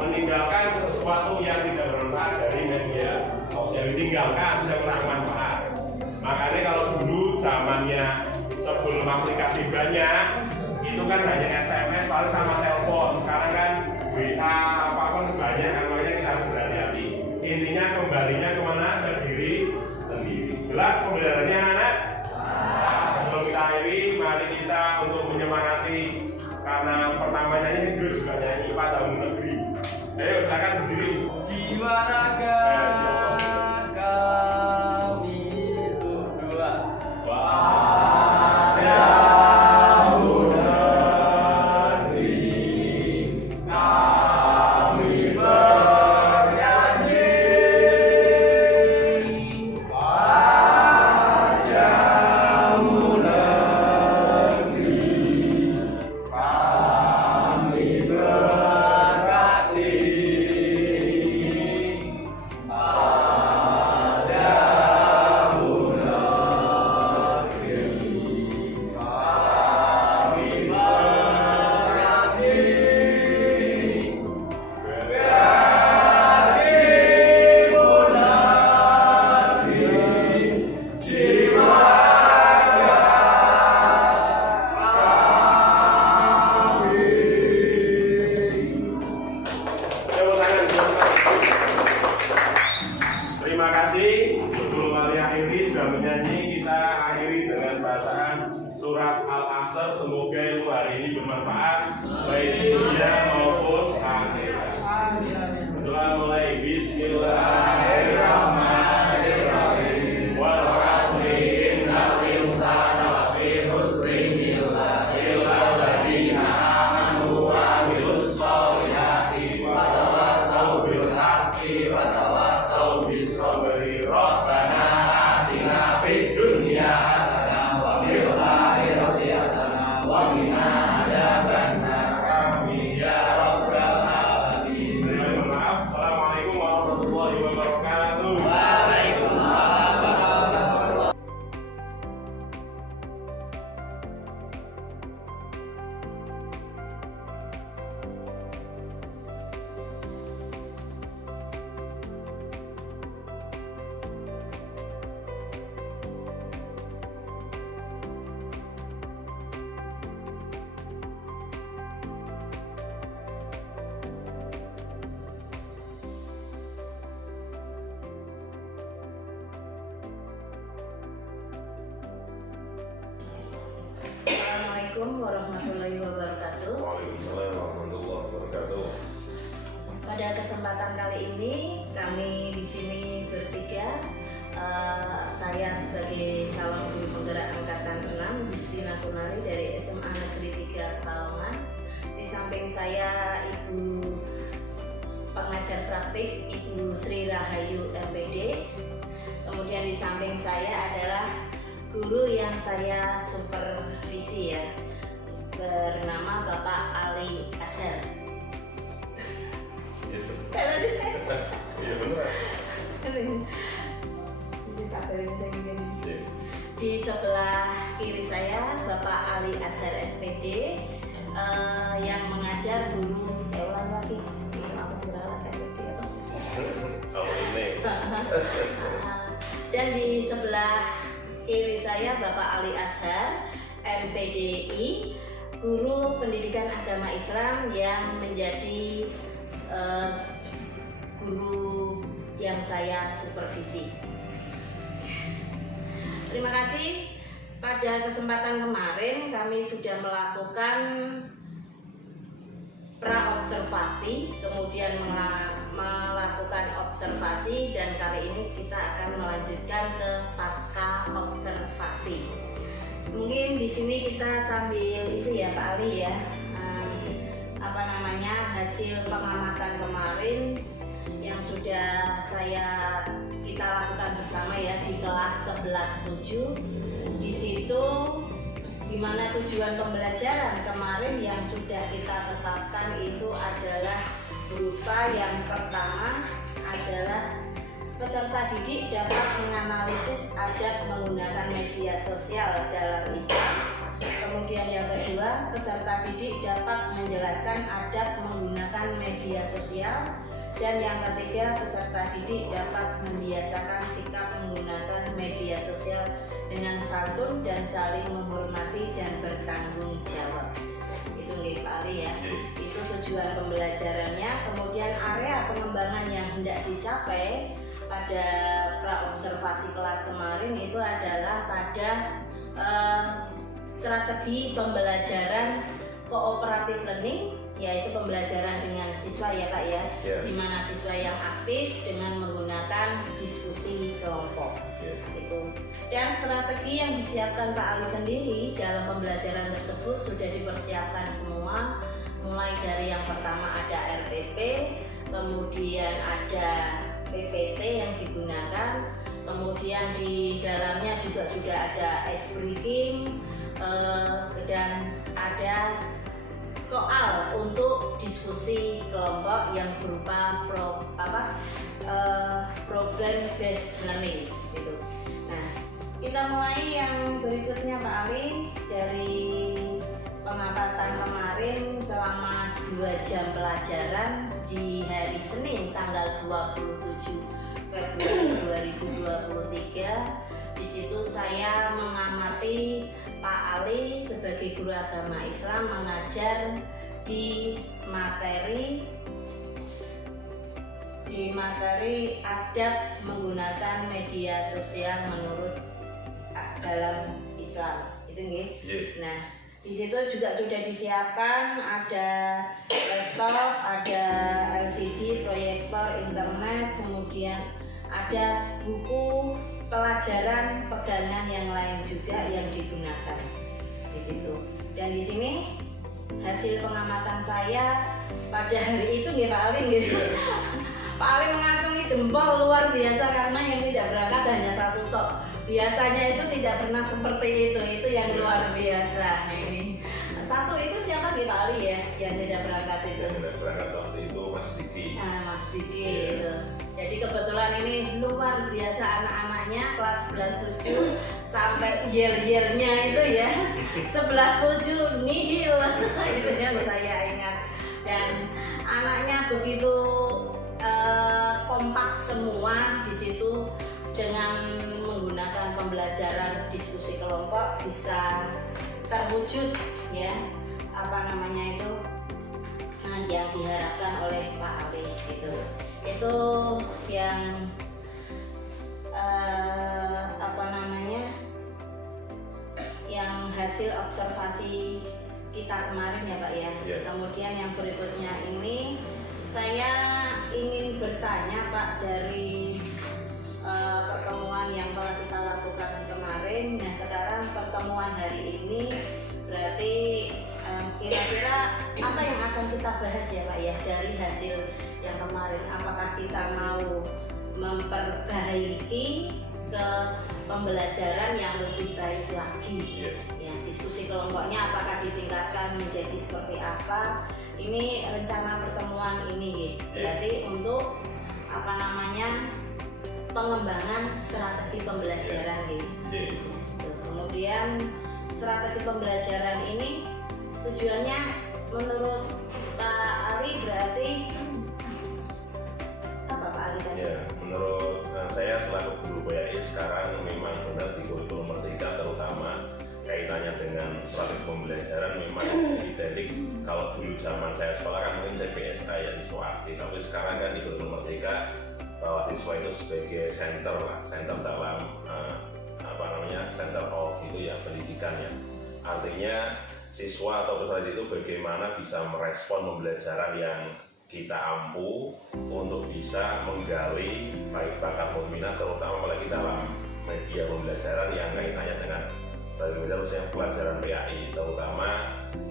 meninggalkan sesuatu yang tidak bermanfaat dari media sosial. Ditinggalkan sekurang manfaat. Makanya kalau dulu zamannya sebelum aplikasi banyak itu kan hanya SMS paling sama telepon. Sekarang kan WA apapun banyak kan, makanya kita harus berhati-hati. Intinya kembalinya kemana? Ke diri sendiri. Jelas pembelajarannya anak? Sebelum kita akhiri, mari kita untuk menyemangati karena pertamanya ini dulu juga nyanyi IPA tahun negeri. Ayo silakan berdiri. Jiwa raga kami berdua. kita akhiri dengan bacaan surat Al-Asr. Semoga ilmu hari ini bermanfaat baik dunia maupun akhirat. Doa mulai. Bismillahirrahmanirrahim. Wal 'asri innal insana lafi khusrin illa alladziina aamanu wa 'amilus shalihati wa tawassaw bil haqqi wa tawassaw bis sabri. Rabbana atina fid dunya hasanah wa fil akhirati hasanah wa qina adzabannar. Amin ya rabbal alamin. Maaf. Assalamualaikum warahmatullahi wabarakatuh. Waalaikumsalam warahmatullahi. Assalamualaikum warahmatullahi wabarakatuh. Waalaikumsalam warahmatullahi wabarakatuh. Pada kesempatan kali ini kami di sini bertiga, saya sebagai calon guru penggerak angkatan 6 Justina Kunali dari SMA Negeri 3 Pekalongan. Di samping saya Ibu pengajar praktik Ibu Sri Rahayu MPD. Kemudian di samping saya adalah guru yang saya supervisi ya, bernama Bapak Ali Azhar. Iya benar. Di sebelah kiri saya Bapak Ali Azhar SPD yang mengajar guru, saya ulang lagi, aku beralat SPD. Kalau ini. Dan di sebelah kiri saya Bapak Ali Azhar MPDI, guru pendidikan agama Islam yang menjadi guru yang saya supervisi. Terima kasih. Pada kesempatan kemarin kami sudah melakukan pra-observasi, kemudian melakukan observasi, dan kali ini kita akan melanjutkan ke pasca observasi. Mungkin di sini kita sambil itu ya Pak Ali ya, hasil pengamatan kemarin yang sudah kita lakukan bersama ya di kelas 11.7. Di situ dimana tujuan pembelajaran kemarin yang sudah kita tetapkan itu adalah berupa yang pertama adalah peserta didik dapat menganalisis adab menggunakan media sosial dalam Islam. Kemudian yang kedua, peserta didik dapat menjelaskan adab menggunakan media sosial. Dan yang ketiga, peserta didik dapat membiasakan sikap menggunakan media sosial dengan santun dan saling menghormati dan bertanggung jawab. Itu nih Pak Ali ya. Itu tujuan pembelajarannya. Kemudian area pengembangan yang hendak dicapai pada pra-observasi kelas kemarin itu adalah pada strategi pembelajaran kooperatif learning, yaitu pembelajaran dengan siswa ya Pak ya, di mana siswa yang aktif dengan menggunakan diskusi kelompok. Itu. Dan strategi yang disiapkan Pak Ali sendiri dalam pembelajaran tersebut sudah dipersiapkan semua, mulai dari yang pertama ada RPP, kemudian ada PPT yang digunakan, kemudian di dalamnya juga sudah ada ice breaking, dan ada soal untuk diskusi kelompok yang berupa problem based learning gitu. Nah, kita mulai yang berikutnya Pak Ali dari pengamatan kemarin selama 2 jam pelajaran di hari Senin tanggal 27 Februari 2023. Di situ saya mengamati Pak Ali sebagai guru agama Islam mengajar di materi adab menggunakan media sosial menurut dalam Islam itu nggih. Iya. Nah, di situ juga sudah disiapkan ada laptop, ada LCD, proyektor, internet, kemudian ada buku pelajaran pegangan yang lain juga yang digunakan di situ. Dan di sini hasil pengamatan saya pada hari itu nggih Pak Ali gitu. Pak Ali mengacungi jempol luar biasa karena yang tidak berangkat hanya satu tok. Biasanya itu tidak pernah seperti itu yang luar biasa. Ini satu itu siapa nih Pak Ali ya yang tidak berangkat itu? Yang tidak berangkat waktu itu Mas Diki. Mas Diki itu. Jadi kebetulan ini luar biasa anak-anaknya kelas 11-7 sampai yel-yelnya itu ya 11-7 nihil itu yang saya ingat. Dan anaknya begitu kompak semua di situ dengan menggunakan pembelajaran diskusi kelompok bisa terwujud ya apa namanya itu yang diharapkan oleh Pak Ali gitu. Itu yang apa namanya yang hasil observasi kita kemarin ya Pak ya. Yeah. Kemudian yang berikutnya ini saya ingin bertanya Pak dari pertemuan yang telah kita lakukan kemarin. Nah sekarang pertemuan hari ini berarti kira-kira apa yang akan kita bahas ya Pak ya dari hasil yang kemarin? Apakah kita mau memperbaiki ke pembelajaran yang lebih baik lagi? Yeah. Ya, diskusi kelompoknya apakah ditingkatkan menjadi seperti apa? Ini rencana pertemuan ini gitu. Berarti untuk apa namanya pengembangan strategi pembelajaran gitu. Kemudian strategi pembelajaran ini tujuannya menurut Pak Ali berarti apa Pak Ali tadi? Ya, menurut saya selaku guru PAI sekarang memang benar di kurikulum Merdeka terutama kaitannya dengan strategi pembelajaran memang dididik. Kalau dulu zaman saya sekolah kan mungkin CPSA ya siswa aktif, tapi sekarang kan di kurikulum Merdeka bahwa siswa itu sebagai center dalam apa namanya center of itu ya pendidikannya. Artinya siswa atau peserta itu bagaimana bisa merespon pembelajaran yang kita ampu untuk bisa menggali baik bakat minat terutama apalagi dalam media pembelajaran yang kaitannya dengan khususnya pelajaran PAI terutama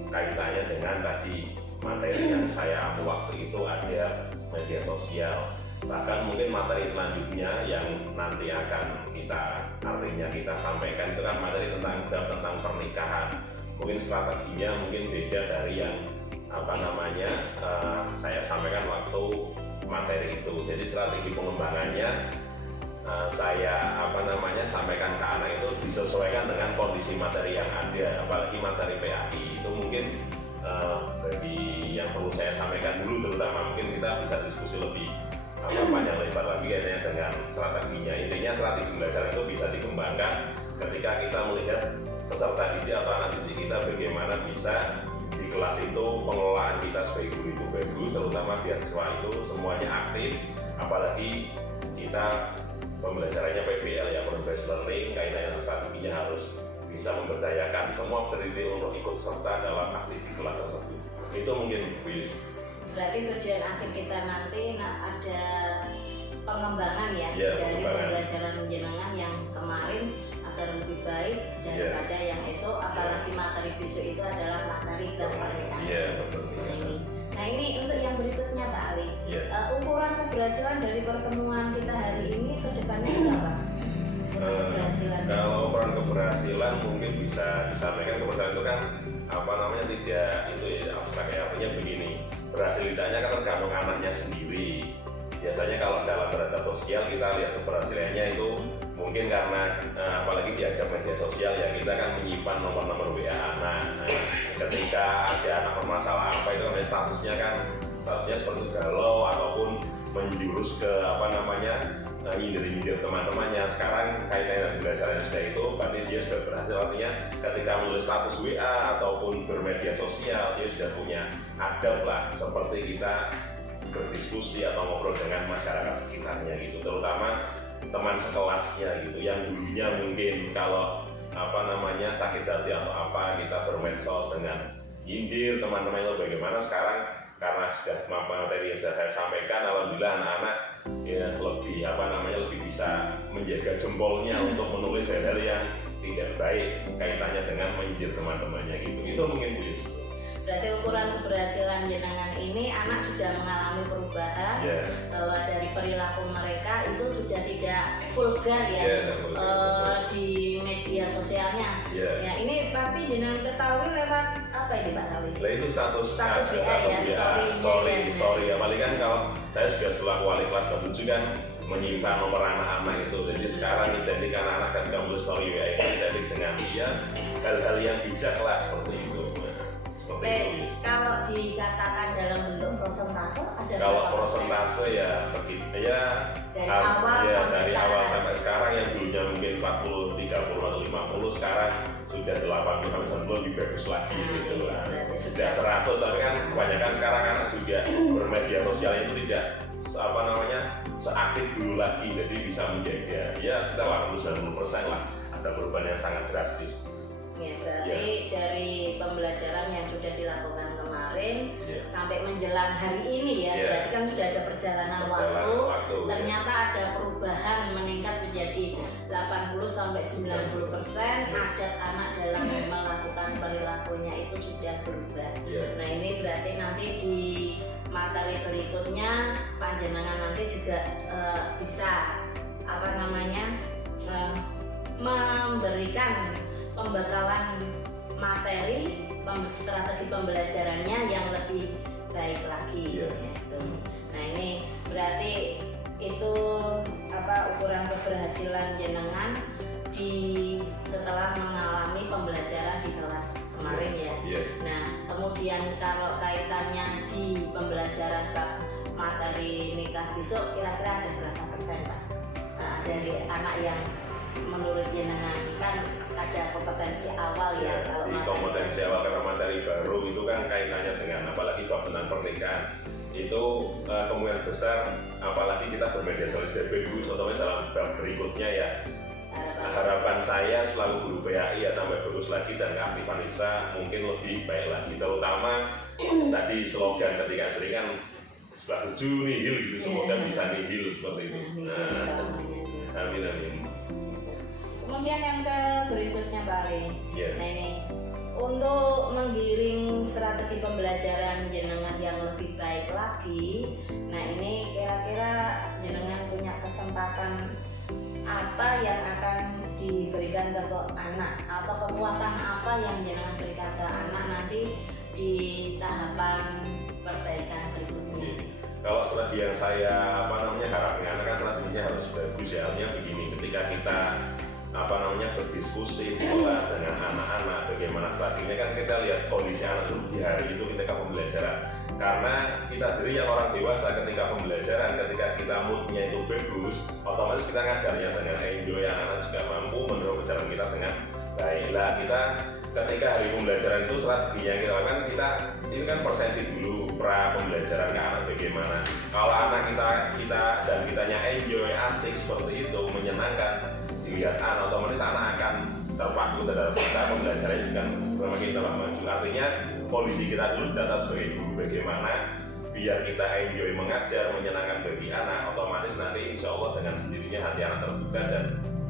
kaitannya dengan tadi materi yang saya ampu waktu itu ada media sosial. Bahkan mungkin materi selanjutnya yang nanti akan kita sampaikan itu kan materi tentang pernikahan. Mungkin strateginya mungkin beda dari yang saya sampaikan waktu materi itu. Jadi strategi pengembangannya saya sampaikan ke anak itu disesuaikan dengan kondisi materi yang ada, apalagi materi PAI itu mungkin bagi yang perlu saya sampaikan dulu terutama mungkin kita bisa diskusi lebih panjang lebar lagi kayaknya dengan strateginya. Intinya strategi belajar itu bisa dikembangkan ketika kita melihat peserta didik atau anak didik kita bagaimana bisa di kelas itu pengelolaan kita sebagai guru itu bagus, terutama biar siswa itu semuanya aktif, apalagi kita pembelajarannya PBL ya, Project Learning, kaitannya strateginya harus bisa memberdayakan semua peserta didik untuk ikut serta dalam aktivitas kelas tersebut. Itu mungkin Bu Yus. Berarti tujuan akhir kita nanti ada pengembangan ya, dari pengembangan. pembelajaran jenengan yang kemarin agar lebih baik daripada yang esok, apalagi materi besok itu adalah materi kemerdekaan. Betul. Nah ini untuk yang berikutnya Pak Ali, ukuran keberhasilan dari pertemuan kita hari ini ke depannya apa? Kalau ukuran keberhasilan mungkin bisa disampaikan keberhasilan itu kan tidak itu ya abstrak ya, artinya begini, berhasil tidaknya kan tergantung anaknya sendiri. Biasanya kalau dalam data sosial kita lihat keberhasilannya itu mungkin karena apalagi di ada media sosial ya, kita kan menyimpan nomor-nomor WA anak. Ketika ada anak bermasalah apa itu kan statusnya seperti galau ataupun menjurus ke nyindir teman-temannya. Sekarang kaitannya belajar sudah itu berarti dia sudah berhasil, artinya ketika menulis status WA ataupun bermedia sosial dia sudah punya adab lah seperti kita berdiskusi atau ngobrol dengan masyarakat sekitarnya gitu, terutama teman sekelasnya gitu yang dulunya mungkin kalau sakit hati atau apa, kita bermedsos dengan nyindir teman-teman itu bagaimana. Sekarang karena sudah materi yang sudah saya sampaikan, alhamdulillah anak-anak ya lebih bisa menjaga jempolnya untuk menulis hal-hal yang tidak baik kaitannya dengan menyindir teman-temannya gitu. Itu mungkin Bu. Berarti ukuran keberhasilan jenengan ini anak sudah mengalami perubahan, bahwa dari perilaku mereka itu sudah tidak vulgar di media sosialnya. Ya ini pasti jenengan ketahui lewat apa ini Pak Sawi? Lah itu status WA ya, story ya. Paling kan kalau saya juga selaku wali kelas kelas 7 kan menyimpan nomor anak-anak itu. Jadi sekarang identik anak-anak kan kamu story WA itu identik dengan hal-hal yang bijak lah seperti itu. Kalau dikatakan dalam bentuk persentase ada kalau berapa persentase ya sekitar ya dari awal sampai sekarang yang dulunya mungkin 40, 30 atau 50 sekarang sudah 80 sampai 90 lebih bagus lagi gitu lah. Sudah 100 tapi kan kebanyakan sekarang anak juga bermedia sosial itu tidak seaktif dulu lagi, jadi bisa menjaga ya sekitar 80-90% lah, ada perubahan yang sangat drastis. Ya, berarti dari pembelajaran yang sudah dilakukan kemarin sampai menjelang hari ini berarti kan sudah ada perjalanan waktu. Ternyata ada perubahan meningkat menjadi 80-90%. Adat anak dalam melakukan perilakunya itu sudah berubah. Nah ini berarti nanti di materi berikutnya panjenengan nanti juga bisa memberikan pembekalan materi strategi pembelajarannya yang lebih baik lagi. Nah ini berarti itu ukuran keberhasilan jenengan setelah mengalami pembelajaran di kelas kemarin ya. Nah kemudian kalau kaitannya di pembelajaran bab materi nikah besok kira-kira ada berapa persen Pak dari anak yang menurut jenengan kan ada kompetensi awal ya, kalau di kompetensi awal karena materi baru itu kan kaitannya dengan apalagi bab tentang pernikahan itu kemungkinan besar apalagi kita bermedia sosial bagus otomatis dalam bab berikutnya ya harapan saya selalu guru PAI ya tambah bagus lagi dan keaktifan ISA mungkin lebih baik lagi, terutama tadi slogan ketika sering kan sebelah 7 nihil gitu, semoga bisa nihil seperti itu. Amin. Kemudian yang berikutnya Pak Ari. Nah ini untuk menggiring strategi pembelajaran jenengan yang lebih baik lagi. Nah ini kira-kira jenengan punya kesempatan apa yang akan diberikan ke anak atau kekuatan apa yang jenengan berikan ke anak nanti di tahapan perbaikan berikutnya. Kalau strategi yang saya harapkan kan strateginya harus bagus ya. Artinya begini, ketika kita berdiskusi di kelas dengan anak-anak bagaimana strateginya kan kita lihat kondisi anak itu di hari itu ketika pembelajaran. Karena kita sendiri yang orang dewasa ketika pembelajaran, ketika kita moodnya itu bagus, otomatis kita ngajarnya dengan enjoy, anak-anak juga mampu mendorong pelajaran kita dengan baiklah. Kita ketika hari pembelajaran itu strategi yang kita lakukan itu kan persepsi dulu pra pembelajaran ke anak bagaimana. Kalau anak kita dan kitanya enjoy, asik seperti itu, menyenangkan dilihat anak, otomatis anak akan terpaku terhadap kita pembelajarannya juga semakin tambah maju. Artinya kondisi kita dulu data sebagai guru bagaimana biar kita enjoy mengajar, menyenangkan bagi anak, otomatis nanti insya Allah dengan sendirinya hati anak terbuka dan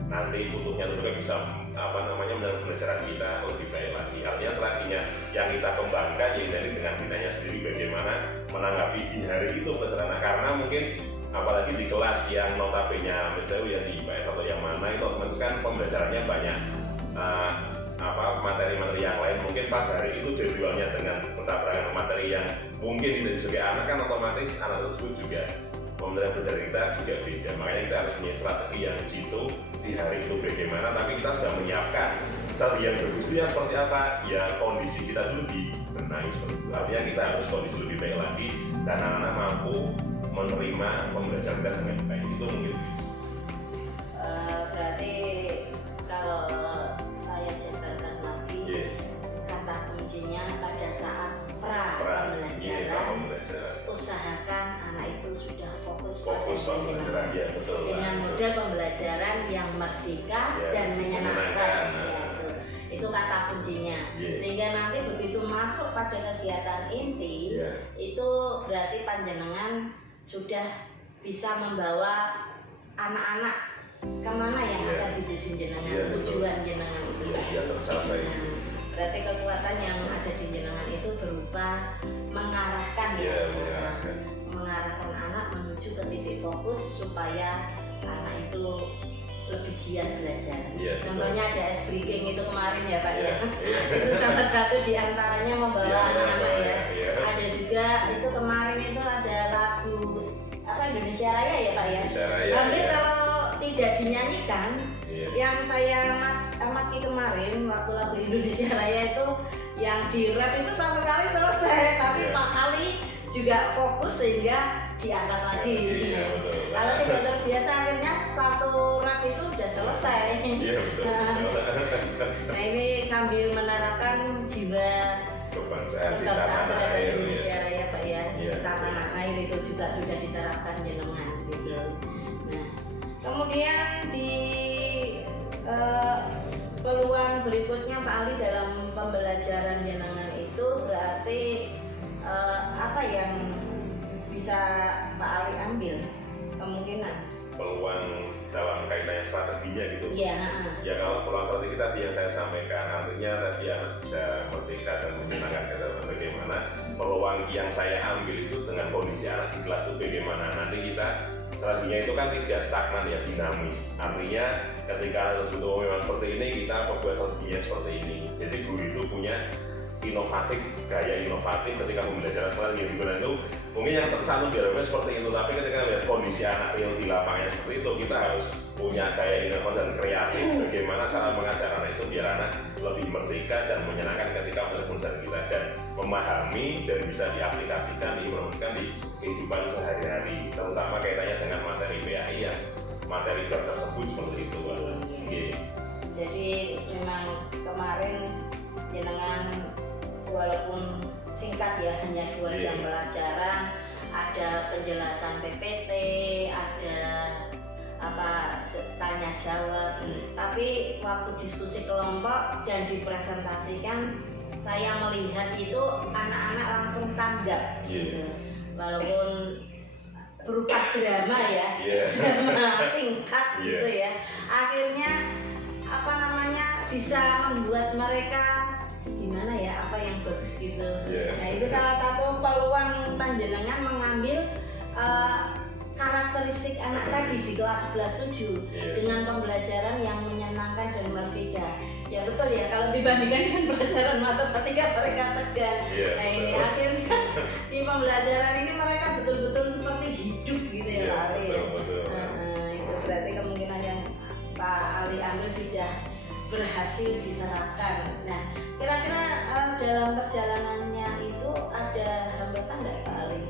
nanti butuhnya juga bisa mendalam pelajaran kita lebih baik lagi. Artinya strateginya yang kita kembangkan ya jadi dengan kitanya sendiri bagaimana menanggapi di hari itu pelajaran. Karena mungkin apalagi di kelas yang notabene jauh ya di IPS atau yang mana itu otomatis kan pembelajarannya banyak materi-materi yang lain. Mungkin pas hari itu jadwalnya dengan bertabrakan materi yang mungkin tidak disukai anak kan otomatis anak tersebut juga pembelajaran pelajaran kita juga beda. Makanya kita harus punya strategi yang jitu di hari itu bagaimana, tapi kita sudah menyiapkan strategi yang bagus itu yang seperti apa ya, kondisi kita dulu dibenahi seperti itu. Artinya kita harus kondisi lebih baik lagi dan anak-anak mampu menerima pembelajaran kita dengan baik. Itu mungkin berarti kalau saya jabarkan lagi kata kuncinya pada saat pembelajaran usahakan anak itu sudah fokus pada pembelajaran ya, betul, dengan model pembelajaran yang merdeka dan menyenangkan. informasinya. Iya. Sehingga nanti begitu masuk pada kegiatan inti, Iya. itu berarti panjenengan sudah bisa membawa anak-anak kemana yang Iya. akan dituju jenengan, Iya, betul. tujuan jenengan itu. Iya, tercapai. Nah, berarti kekuatan yang ada di jenengan itu berupa mengarahkan Iya, mengarahkan. mengarahkan anak menuju ke titik fokus supaya anak itu lebih giat belajar. Iya, betul. Contohnya ada ice breaking itu kemarin ya Pak Iya, ya. iya. Itu salah satu di antaranya membawa Iya, anak-anak ya. iya. Ada juga itu kemarin itu ada lagu apa Indonesia Raya ya Pak ya. Indonesia Raya, Hampir iya. kalau tidak dinyanyikan, Iya. yang saya amati kemarin waktu lagu Indonesia Raya itu yang di rap itu satu kali selesai, tapi Iya. 4 kali juga fokus sehingga diangkat lagi. Iya, betul. Kalau tidak terbiasa akhirnya satu rap itu udah selesai. Iya, betul. Nah ini sambil menerapkan jiwa Kebangsaan di kebangsaan tanah terhadap air. Indonesia Ya. Raya Pak ya, Iya, di tanah air itu juga sudah diterapkan jenengan gitu. Nah, kemudian di peluang berikutnya Pak Ali dalam pembelajaran jenengan itu berarti apa yang bisa Pak Ali ambil kemungkinan? Peluang dalam kaitannya strateginya gitu. Iya. Ya kalau peluang strategi tadi yang saya sampaikan, artinya tadi anak bisa merdeka dan menggunakan kata bagaimana peluang yang saya ambil itu dengan kondisi anak di kelas itu bagaimana. Nanti kita strateginya itu kan tidak stagnan ya, dinamis. Artinya ketika tersebut memang seperti ini, kita membuat strateginya seperti ini. Jadi guru itu punya gaya inovatif ketika pembelajaran strategi yang digunakan itu mungkin yang tercantum di dalamnya seperti itu, tapi ketika melihat kondisi anak real di lapangannya seperti itu, kita harus punya gaya inovatif dan kreatif bagaimana cara mengajar anak itu biar anak lebih merdeka dan menyenangkan ketika melihat pembelajaran kita dan memahami dan bisa diaplikasikan, diimplementasikan di kehidupan sehari-hari, terutama kaitannya dengan materi PAI ya, materi tersebut seperti itu. Okay. Jadi memang kemarin jenengan walaupun singkat ya, hanya 2 jam pelajaran, ada penjelasan PPT, ada tanya jawab, tapi waktu diskusi kelompok dan dipresentasikan saya melihat itu anak-anak langsung tanggap gitu. Walaupun berupa drama ya, drama singkat gitu ya, akhirnya bisa membuat mereka gimana ya, apa yang bagus gitu. Nah itu salah satu peluang panjenengan mengambil karakteristik anak tadi di kelas 11-7 dengan pembelajaran yang menyenangkan dan merdeka. Ya betul ya, kalau dibandingkan dengan pelajaran matematika mereka tegang. Nah ini akhirnya di pembelajaran ini mereka betul-betul seperti hidup gitu ya Pak Ali. Itu berarti kemungkinan yang Pak Ali ambil sudah berhasil diterapkan. Nah kira-kira dalam perjalanannya itu ada hambatan nggak Pak Ali?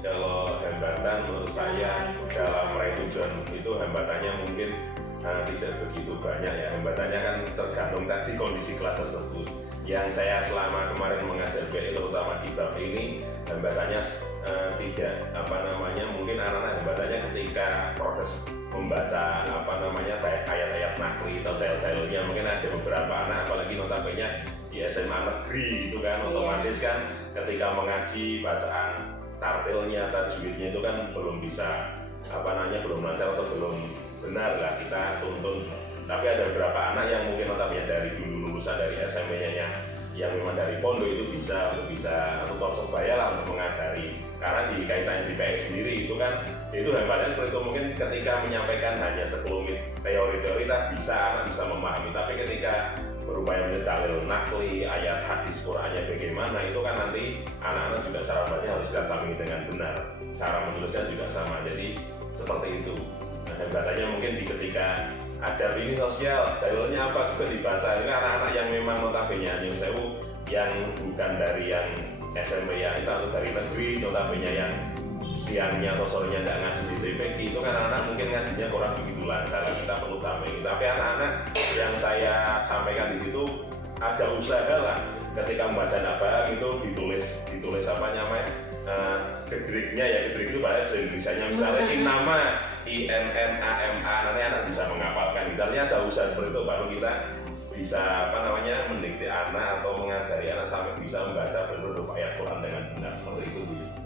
Kalau hambatan menurut saya dalam meraih tujuan itu hambatannya mungkin tidak begitu banyak ya. Hambatannya kan tergantung tadi kondisi kelas tersebut. Yang saya selama kemarin mengajar BI terutama di bab ini hambatannya tidak mungkin anak-anak hambatannya ketika proses membaca ayat-ayat nakli atau detail-detailnya, mungkin ada beberapa anak apalagi notabene di SMA negeri itu kan otomatis kan ketika mengaji bacaan tartilnya, tajwidnya itu kan belum bisa belum lancar atau belum benar lah kita tuntun. Tapi ada beberapa anak yang mungkin notabene dari dulu lulusan dari SMP-nya yang memang dari pondok itu bisa atau sebaya lah untuk mengajari. Karena di kaitannya di PX sendiri itu kan itu hambatannya seperti itu, mungkin ketika menyampaikan hanya sekelumit teori-teori tak bisa anak bisa memahami, tapi ketika berupaya mendalil nakli ayat hadis Qur'annya bagaimana itu kan nanti anak-anak juga cara bacanya harus didalami dengan benar, cara menulisnya juga sama, jadi seperti itu. Nah, hambatannya mungkin di ketika ada ini sosial, dalilnya apa juga dibaca. Ini anak-anak yang memang notabene yang sewu yang bukan dari yang SMP ya itu atau dari negeri notabene yang siangnya atau sorenya nggak ngaji di TPQ itu kan anak-anak mungkin ngajinya kurang begitu lancar, kita perlu tambahin. Tapi anak-anak yang saya sampaikan di situ ada usaha lah ketika membaca nabah itu ditulis apa namanya gedriknya ya, gedrik itu bahasa Indonesia-nya misalnya nama INNAMA, nanti anak bisa menghafalkan. Artinya ada usaha seperti itu baru kita bisa mendikte anak atau mengajari anak sampai bisa membaca berhuruf ayat Quran dengan benar seperti itu.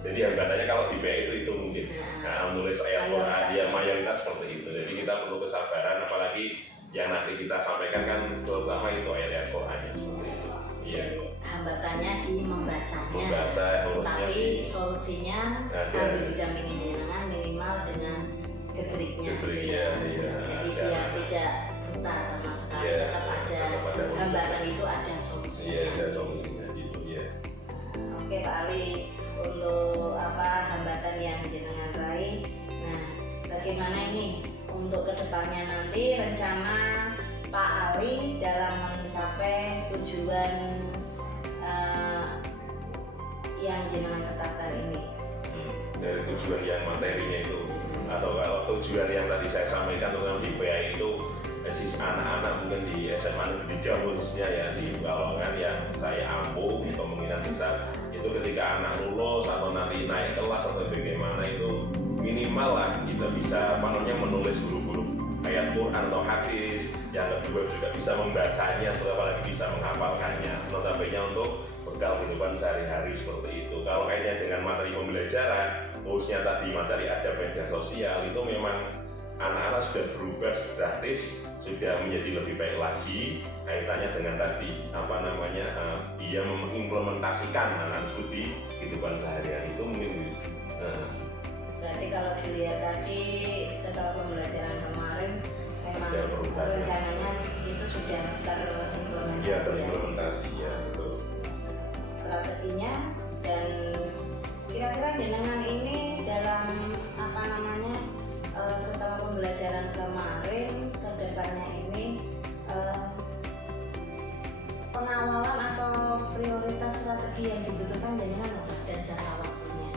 Jadi hambatannya kalau di PI itu mungkin menulis ayat Quran dia mayoritas seperti itu. Jadi kita perlu kesabaran, apalagi yang nanti kita sampaikan kan terutama itu ayat-ayat Qurannya seperti itu. Iya. Hambatannya di membacanya, tapi solusinya sambil didampingi dengan minimal dengan getriknya. Jadi biar tidak buta sama sekali, tetap ada hambatan itu ada solusinya. Iya, ada solusinya gitu ya. Oke Pak Ali, untuk hambatan yang jenengan raih. Nah, bagaimana ini untuk kedepannya nanti rencana Pak Ali dalam mencapai tujuan yang jenengan tetapkan ini? Dari tujuan yang materinya itu, atau kalau tujuan yang tadi saya sampaikan tentang di PI itu, anak-anak mungkin di SMA Negeri Jauh khususnya ya di Balongan yang saya ampuh kemungkinan besar itu ketika anak lulus atau nanti naik kelas atau bagaimana itu minimal lah kita bisa menulis huruf-huruf ayat Quran atau hadis, yang kedua juga bisa membacanya, apalagi bisa menghafalkannya, notabene untuk bekal kehidupan sehari-hari seperti itu. Kalau kayaknya dengan materi pembelajaran, khususnya tadi materi adab media sosial itu memang anak-anak sudah berubah gratis, sudah menjadi lebih baik lagi kaitannya dengan tadi dia mengimplementasikan anak studi kehidupan sehari-hari itu mungkin. Berarti kalau dilihat tadi setelah pembelajaran kemarin memang perubahan. rencananya itu sudah terimplementasi. Iya, terimplementasi ya, betul. Strateginya dan kira-kira jenengan ini dalam setelah pembelajaran kemarin ke depannya ini pengawalan atau prioritas strategi yang dibutuhkan jenengan dan jangka waktunya?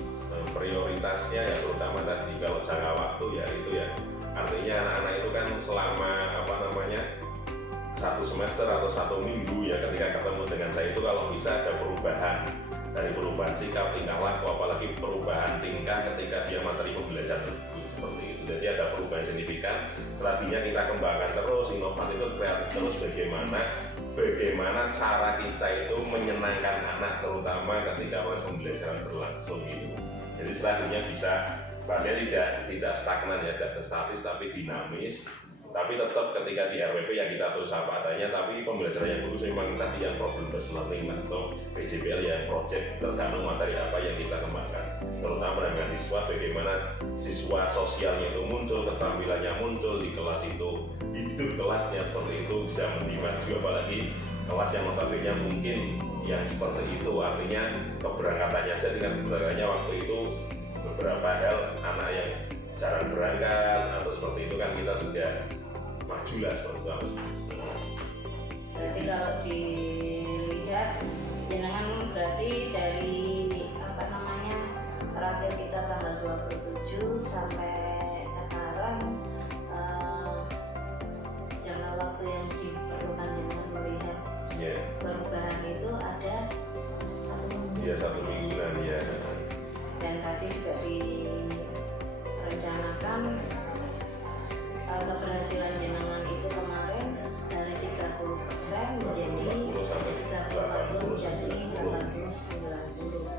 Prioritasnya ya terutama tadi kalau jangka waktu ya itu ya artinya anak-anak itu kan selama satu semester atau 1 minggu ya ketika ketemu dengan saya itu kalau bisa ada perubahan dari perubahan sikap, tingkah laku, apalagi perubahan tingkah ketika dia materi pembelajaran tersebut seperti itu. Jadi ada perubahan signifikan, strateginya kita kembangkan terus, inovatif kreatif terus bagaimana cara kita itu menyenangkan anak terutama ketika proses pembelajaran berlangsung itu. Jadi strateginya bisa bahasanya tidak stagnan ya, tidak statis tapi dinamis. Tapi tetap ketika di RWP yang kita terus apa adanya, tapi pembelajaran yang khusus memang tadi yang problem based learning atau PJBL yang project tergantung materi apa yang kita kembangkan. Terutama dengan siswa, bagaimana siswa sosialnya itu muncul, keterampilannya muncul di kelas itu, hidup kelasnya seperti itu bisa menerima juga, apalagi kelas yang notabene mungkin yang seperti itu artinya keberangkatannya aja dengan keberangkatannya waktu itu beberapa hal anak yang jarang berangkat atau seperti itu kan kita sudah maju lah seperti itu. Berarti kalau dilihat jenengan berarti dari terakhir kita tanggal 27 sampai sekarang jangka waktu yang diperlukan jenengan melihat perubahan itu ada 1 minggu. Iya, 1 mingguan ya. Dan tadi juga direncanakan keberhasilan jenengan itu kemarin dari 30% menjadi 30 menjadi 80-90.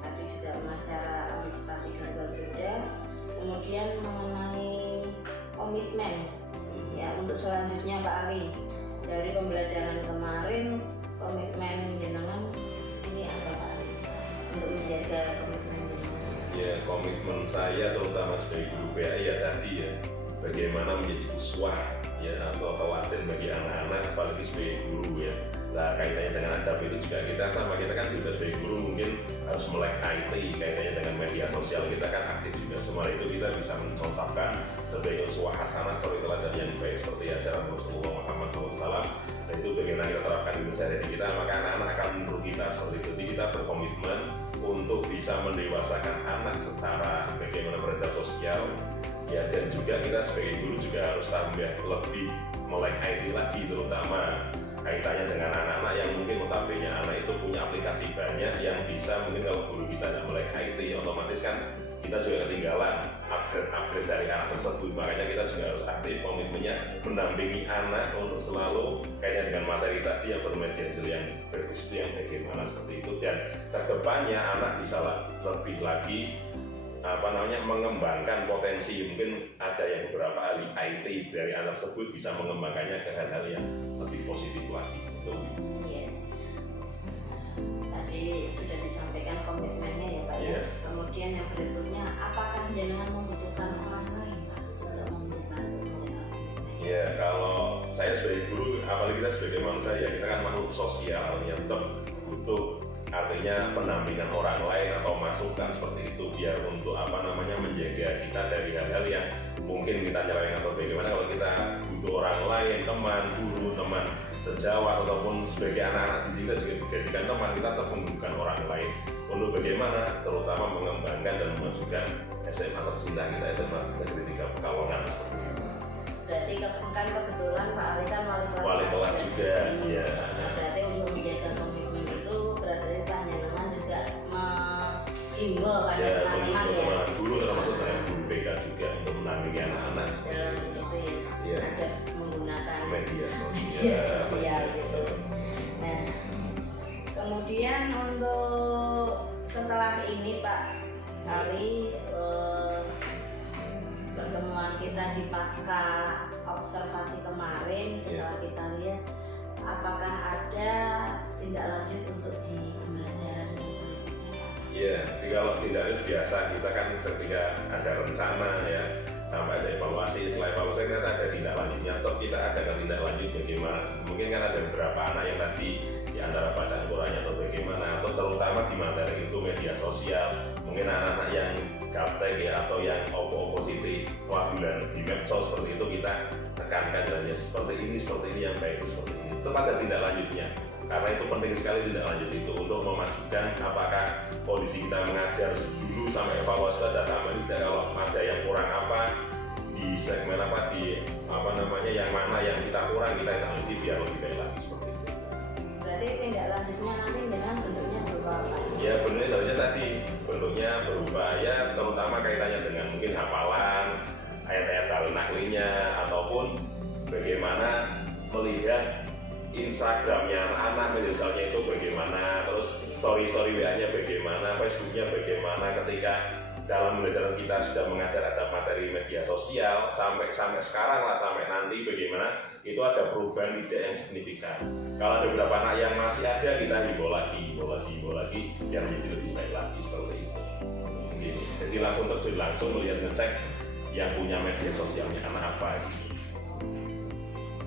Tadi juga cara antisipasi gagal sudah, kemudian mengenai komitmen ya untuk selanjutnya Pak Ali dari pembelajaran kemarin, komitmen jenengan ini apa Pak Ali untuk menjaga komitmen jenengan? Ya, komitmen saya terutama sebagai guru PAI ya tadi ya, bagaimana menjadi uswah ya atau teladan bagi anak-anak apalagi sebagai guru ya. Nah, kaitannya dengan adab itu juga kita kan juga sebagai guru mungkin harus melek IT, kaitannya dengan media sosial kita kan aktif juga. Semua itu kita bisa mencontohkan sebagai uswah hasanah sebagai teladan yang baik seperti ajaran Rasulullah Muhammad SAW. Dan itu bagaimana kita terapkan di sehari-hari kita, maka anak-anak akan menurut kita seperti itu. Jadi kita berkomitmen untuk bisa mendewasakan anak secara bagaimana beradab sosial ya, dan juga kita sebagai guru juga harus tambah lebih melek IT lagi, terutama kaitannya dengan anak-anak yang mungkin notabene anak itu punya aplikasi banyak yang bisa mungkin kalau guru kita tidak melek IT otomatis kan kita juga ketinggalan upgrade dari anak tersebut. Makanya kita juga harus aktif komitmennya mendampingi anak untuk selalu kaitannya dengan materi tadi yang bermedia yang bagus itu yang bagaimana seperti itu, dan kedepannya anak bisa lebih lagi mengembangkan potensi. Mungkin ada yang beberapa ahli IT dari anak tersebut bisa mengembangkannya ke hal-hal yang lebih positif lagi. Iya. Tadi sudah disampaikan komitmennya ya Pak. Iya. Kemudian yang berikutnya, apakah jenengan membutuhkan orang lain Pak untuk membantu? Ya, kalau saya sebagai guru, apalagi kita sebagai manusia ya, kita kan makhluk sosial yang tetap butuh, artinya pendampingan orang lain atau masukan seperti itu biar untuk menjaga kita dari hal-hal yang mungkin kita nyerang atau bagaimana. Kalau kita butuh orang lain, teman, guru, teman sejawat ataupun sebagai anak-anak didik kita juga dijadikan teman, kita tetap membutuhkan orang lain untuk bagaimana, terutama mengembangkan dan memajukan SMA tercinta kita, SMA Negeri 3 Pekalongan. Berarti kan kebetulan Pak Ali kan wali kelas juga, ya. Berarti untuk menjaga komitmen itu berarti Pak Jenengan juga menghimbau pada teman-teman ya. Guru termasuk dengan guru BK juga untuk mendampingi anak-anak dalam itu ya, ada menggunakan media sosial gitu. Nah, kemudian untuk setelah ini Pak Ali pertemuan kita di pasca observasi kemarin, setelah kita lihat apakah ada tindak lanjut untuk di pembelajaran ini? Iya, kalau tidak itu biasa kita kan ketika ada rencana ya sampai ada evaluasi, setelah evaluasi kita ada tindak lanjutnya atau kita ada tindak lanjut bagaimana. Mungkin kan ada beberapa anak yang tadi di antara bacaan Qurannya atau bagaimana, atau terutama di materi itu media sosial, mungkin anak-anak yang gaptek ya atau yang oposisi wadulan di medsos seperti itu kita tekankan dan seperti ini yang baik seperti ini. Tetap ada tindak lanjutnya. Karena itu penting sekali tindak lanjut itu untuk memastikan apakah kondisi kita mengajar dulu sampai evaluasi ada tambah tidak, kalau ada yang kurang apa di segmen apa di yang mana yang kita kurang kita lanjuti biar lebih baik lagi seperti itu. Berarti tindak lanjutnya nanti dengan bentuknya berupa apa? Ya bentuknya tadi bentuknya berupa ya terutama kaitannya dengan mungkin hafalan ayat-ayat al-naklinya ataupun bagaimana melihat Instagramnya anak-anak, misalnya itu bagaimana, terus story WA-nya bagaimana, Facebooknya bagaimana ketika dalam pembelajaran kita sudah mengajar ada materi media sosial sampai sekarang lah, sampai nanti bagaimana itu ada perubahan tidak yang signifikan. Kalau ada beberapa anak yang masih ada, kita himbau lagi biar menjadi lebih baik lagi seperti itu. Jadi langsung terjun langsung melihat ngecek yang punya media sosialnya anak apa.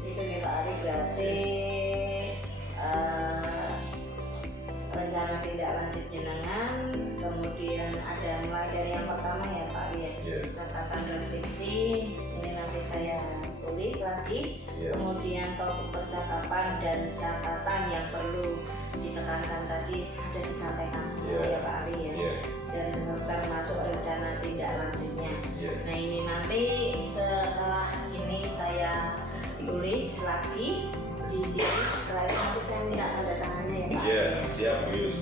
Itu ya Pak Ari, berarti rencana tindak lanjut jenengan, kemudian ada mulai dari yang pertama ya Pak Ari, catatan refleksi, ini nanti saya tulis lagi, kemudian topik percakapan dan catatan yang perlu ditekankan tadi sudah disampaikan semua ya Pak Ari ya, dan termasuk rencana tindak lanjutnya. Nah ini nanti setelah ini saya tulis lagi di sini, setelah itu nanti saya minta tanda tangannya ya Pak. Iya, siap Yus.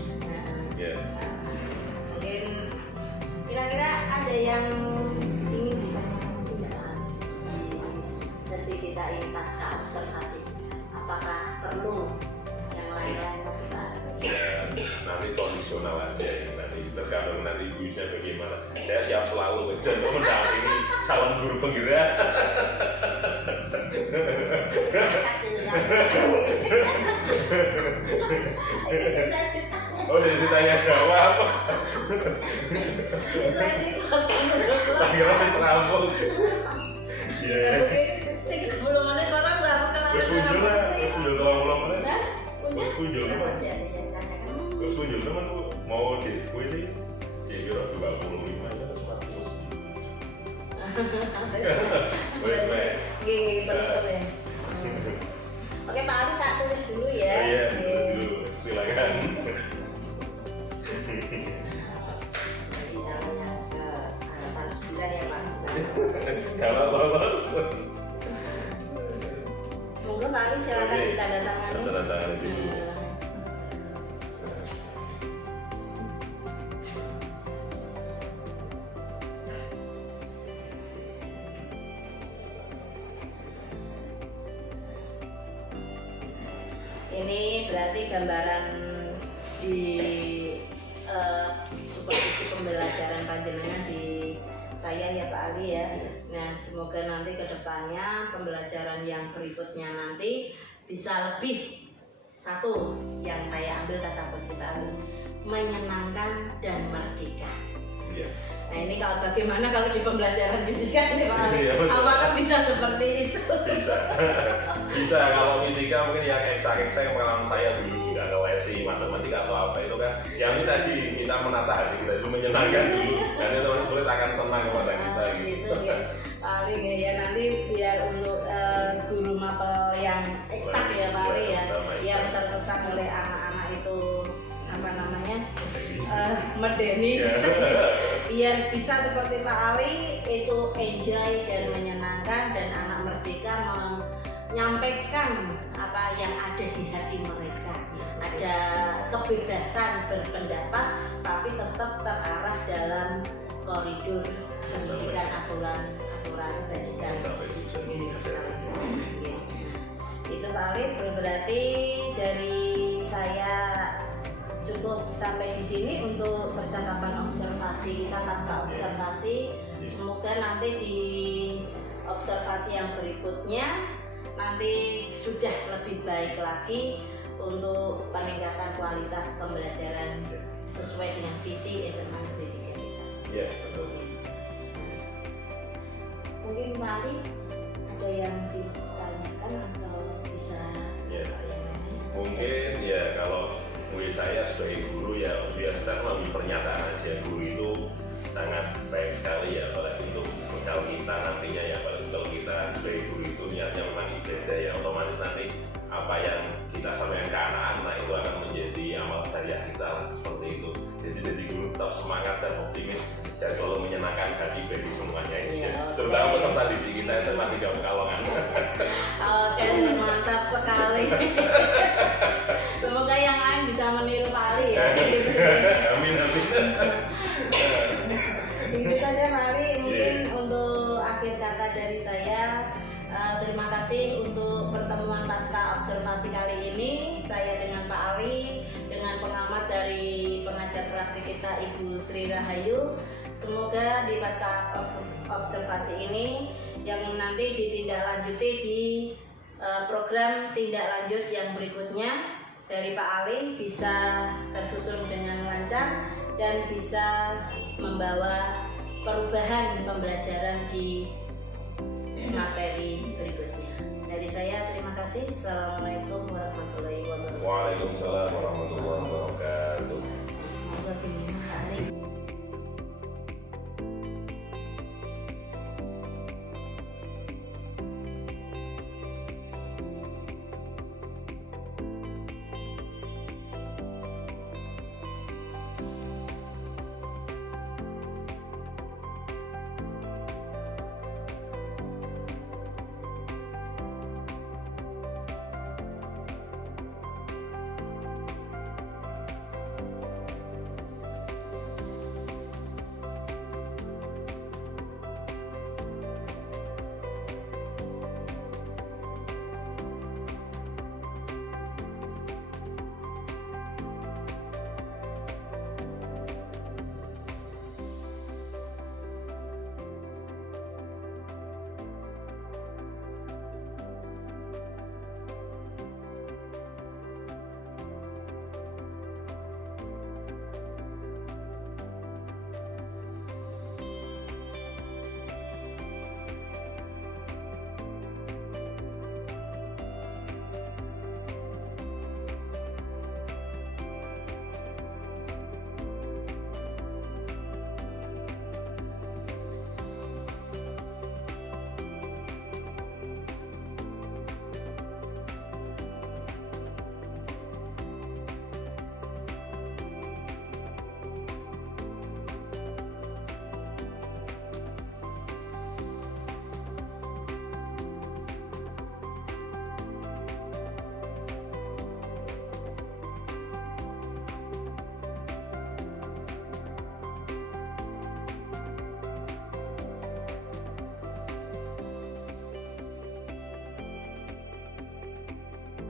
Mungkin kira-kira ada yang ingin ditanyakan tidak di sesi kita ini pasca observasi, apakah perlu yang lain-lain kita? Ya, nanti kondisional aja ya, nanti tergantung nanti Yusnya bagaimana. Saya siap selalu untuk mendampingi calon guru penggerak. Oh, jadi tanya jawab. Tanya habis rambut. Iya. 30 menit orang baru kelar. Terus muncul lah, terus muncul kalau menit. Terus muncul lah. Masih ada yang tanyakan. Terus muncul teman tuh mau di gue sih. Ya kira 25 ya terus 100. Gini, betul ya. Oke Pak Ali, tak tulis dulu ya. Oh iya, tulis dulu. Silakan. Jadi caranya ke harapan 9 ya Pak. Kalau lolos. Monggo Pak Ali, silakan ditandatangani. Ditandatangani dulu. Ini berarti gambaran di supervisi pembelajaran panjenengan di saya ya Pak Ali ya. Nah, semoga nanti ke depannya pembelajaran yang berikutnya nanti bisa lebih satu yang saya ambil kata kunci Pak Ali, menyenangkan dan merdeka. Iya. Nah, ini kalau bagaimana kalau di pembelajaran fisika ini Pak Ali, Iya, betul. apakah bisa seperti itu? Bisa. Bisa kalau fisika mungkin yang eksak-eksak yang pengalaman saya dulu juga kalau lesi matematika atau apa itu kan yang ini tadi kita menata hati kita dulu, menyenangkan dulu dan itu murid akan senang kepada kita Gitu ya. Paling ya nanti biar untuk guru mapel yang eksak ya Pak Ali ya, yang terkesan oleh anak-anak itu apa namanya medeni, biar bisa seperti Pak Ali itu enjoy dan menyenangkan dan anak merdeka menyampaikan apa yang ada di hati mereka, ada kebebasan berpendapat tapi tetap terarah dalam koridor pendidikan aturan bajikan universal. Ya. Itu Pak Ali, berarti dari saya cukup sampai di sini untuk percakapan observasi kita pasca observasi. Semoga nanti di observasi yang berikutnya nanti sudah lebih baik lagi untuk peningkatan kualitas pembelajaran sesuai dengan visi SMA Negeri 3 kita. Iya, betul. Mungkin Pak Ali ada yang ditanyakan atau bisa Iya. yang lain? Mungkin ya kalau saya sebagai guru ya biasa melalui pernyataan aja, guru itu sangat baik sekali ya, apalagi untuk bekal kita nantinya ya, apalagi kalau kita sebagai guru itu niatnya memang ibadah ya, otomatis nanti apa yang kita sampaikan ke anak-anak itu akan menjadi amal jariah kita seperti itu. Jadi guru tetap semangat dan optimis dan selalu menyenangkan hati bagi semuanya ini ya. Terutama peserta didik kita SMA 3 Pekalongan. Oke, mantap sekali. Semoga yang lain bisa meniru Pak Ali ya. Amin. Itu saja Pak Ali, mungkin untuk akhir kata dari saya. Terima kasih untuk pertemuan pasca observasi kali ini. Saya dengan Pak Ali, dengan pengamat dari pengajar praktik kita Ibu Sri Rahayu. Semoga di pasca observasi ini yang nanti ditindaklanjuti di program tindak lanjut yang berikutnya dari Pak Ali bisa tersusun dengan lancar dan bisa membawa perubahan pembelajaran di materi berikutnya. Dari saya terima kasih. Assalamualaikum warahmatullahi wabarakatuh. Waalaikumsalam warahmatullahi wabarakatuh. Semoga tim Pak Ali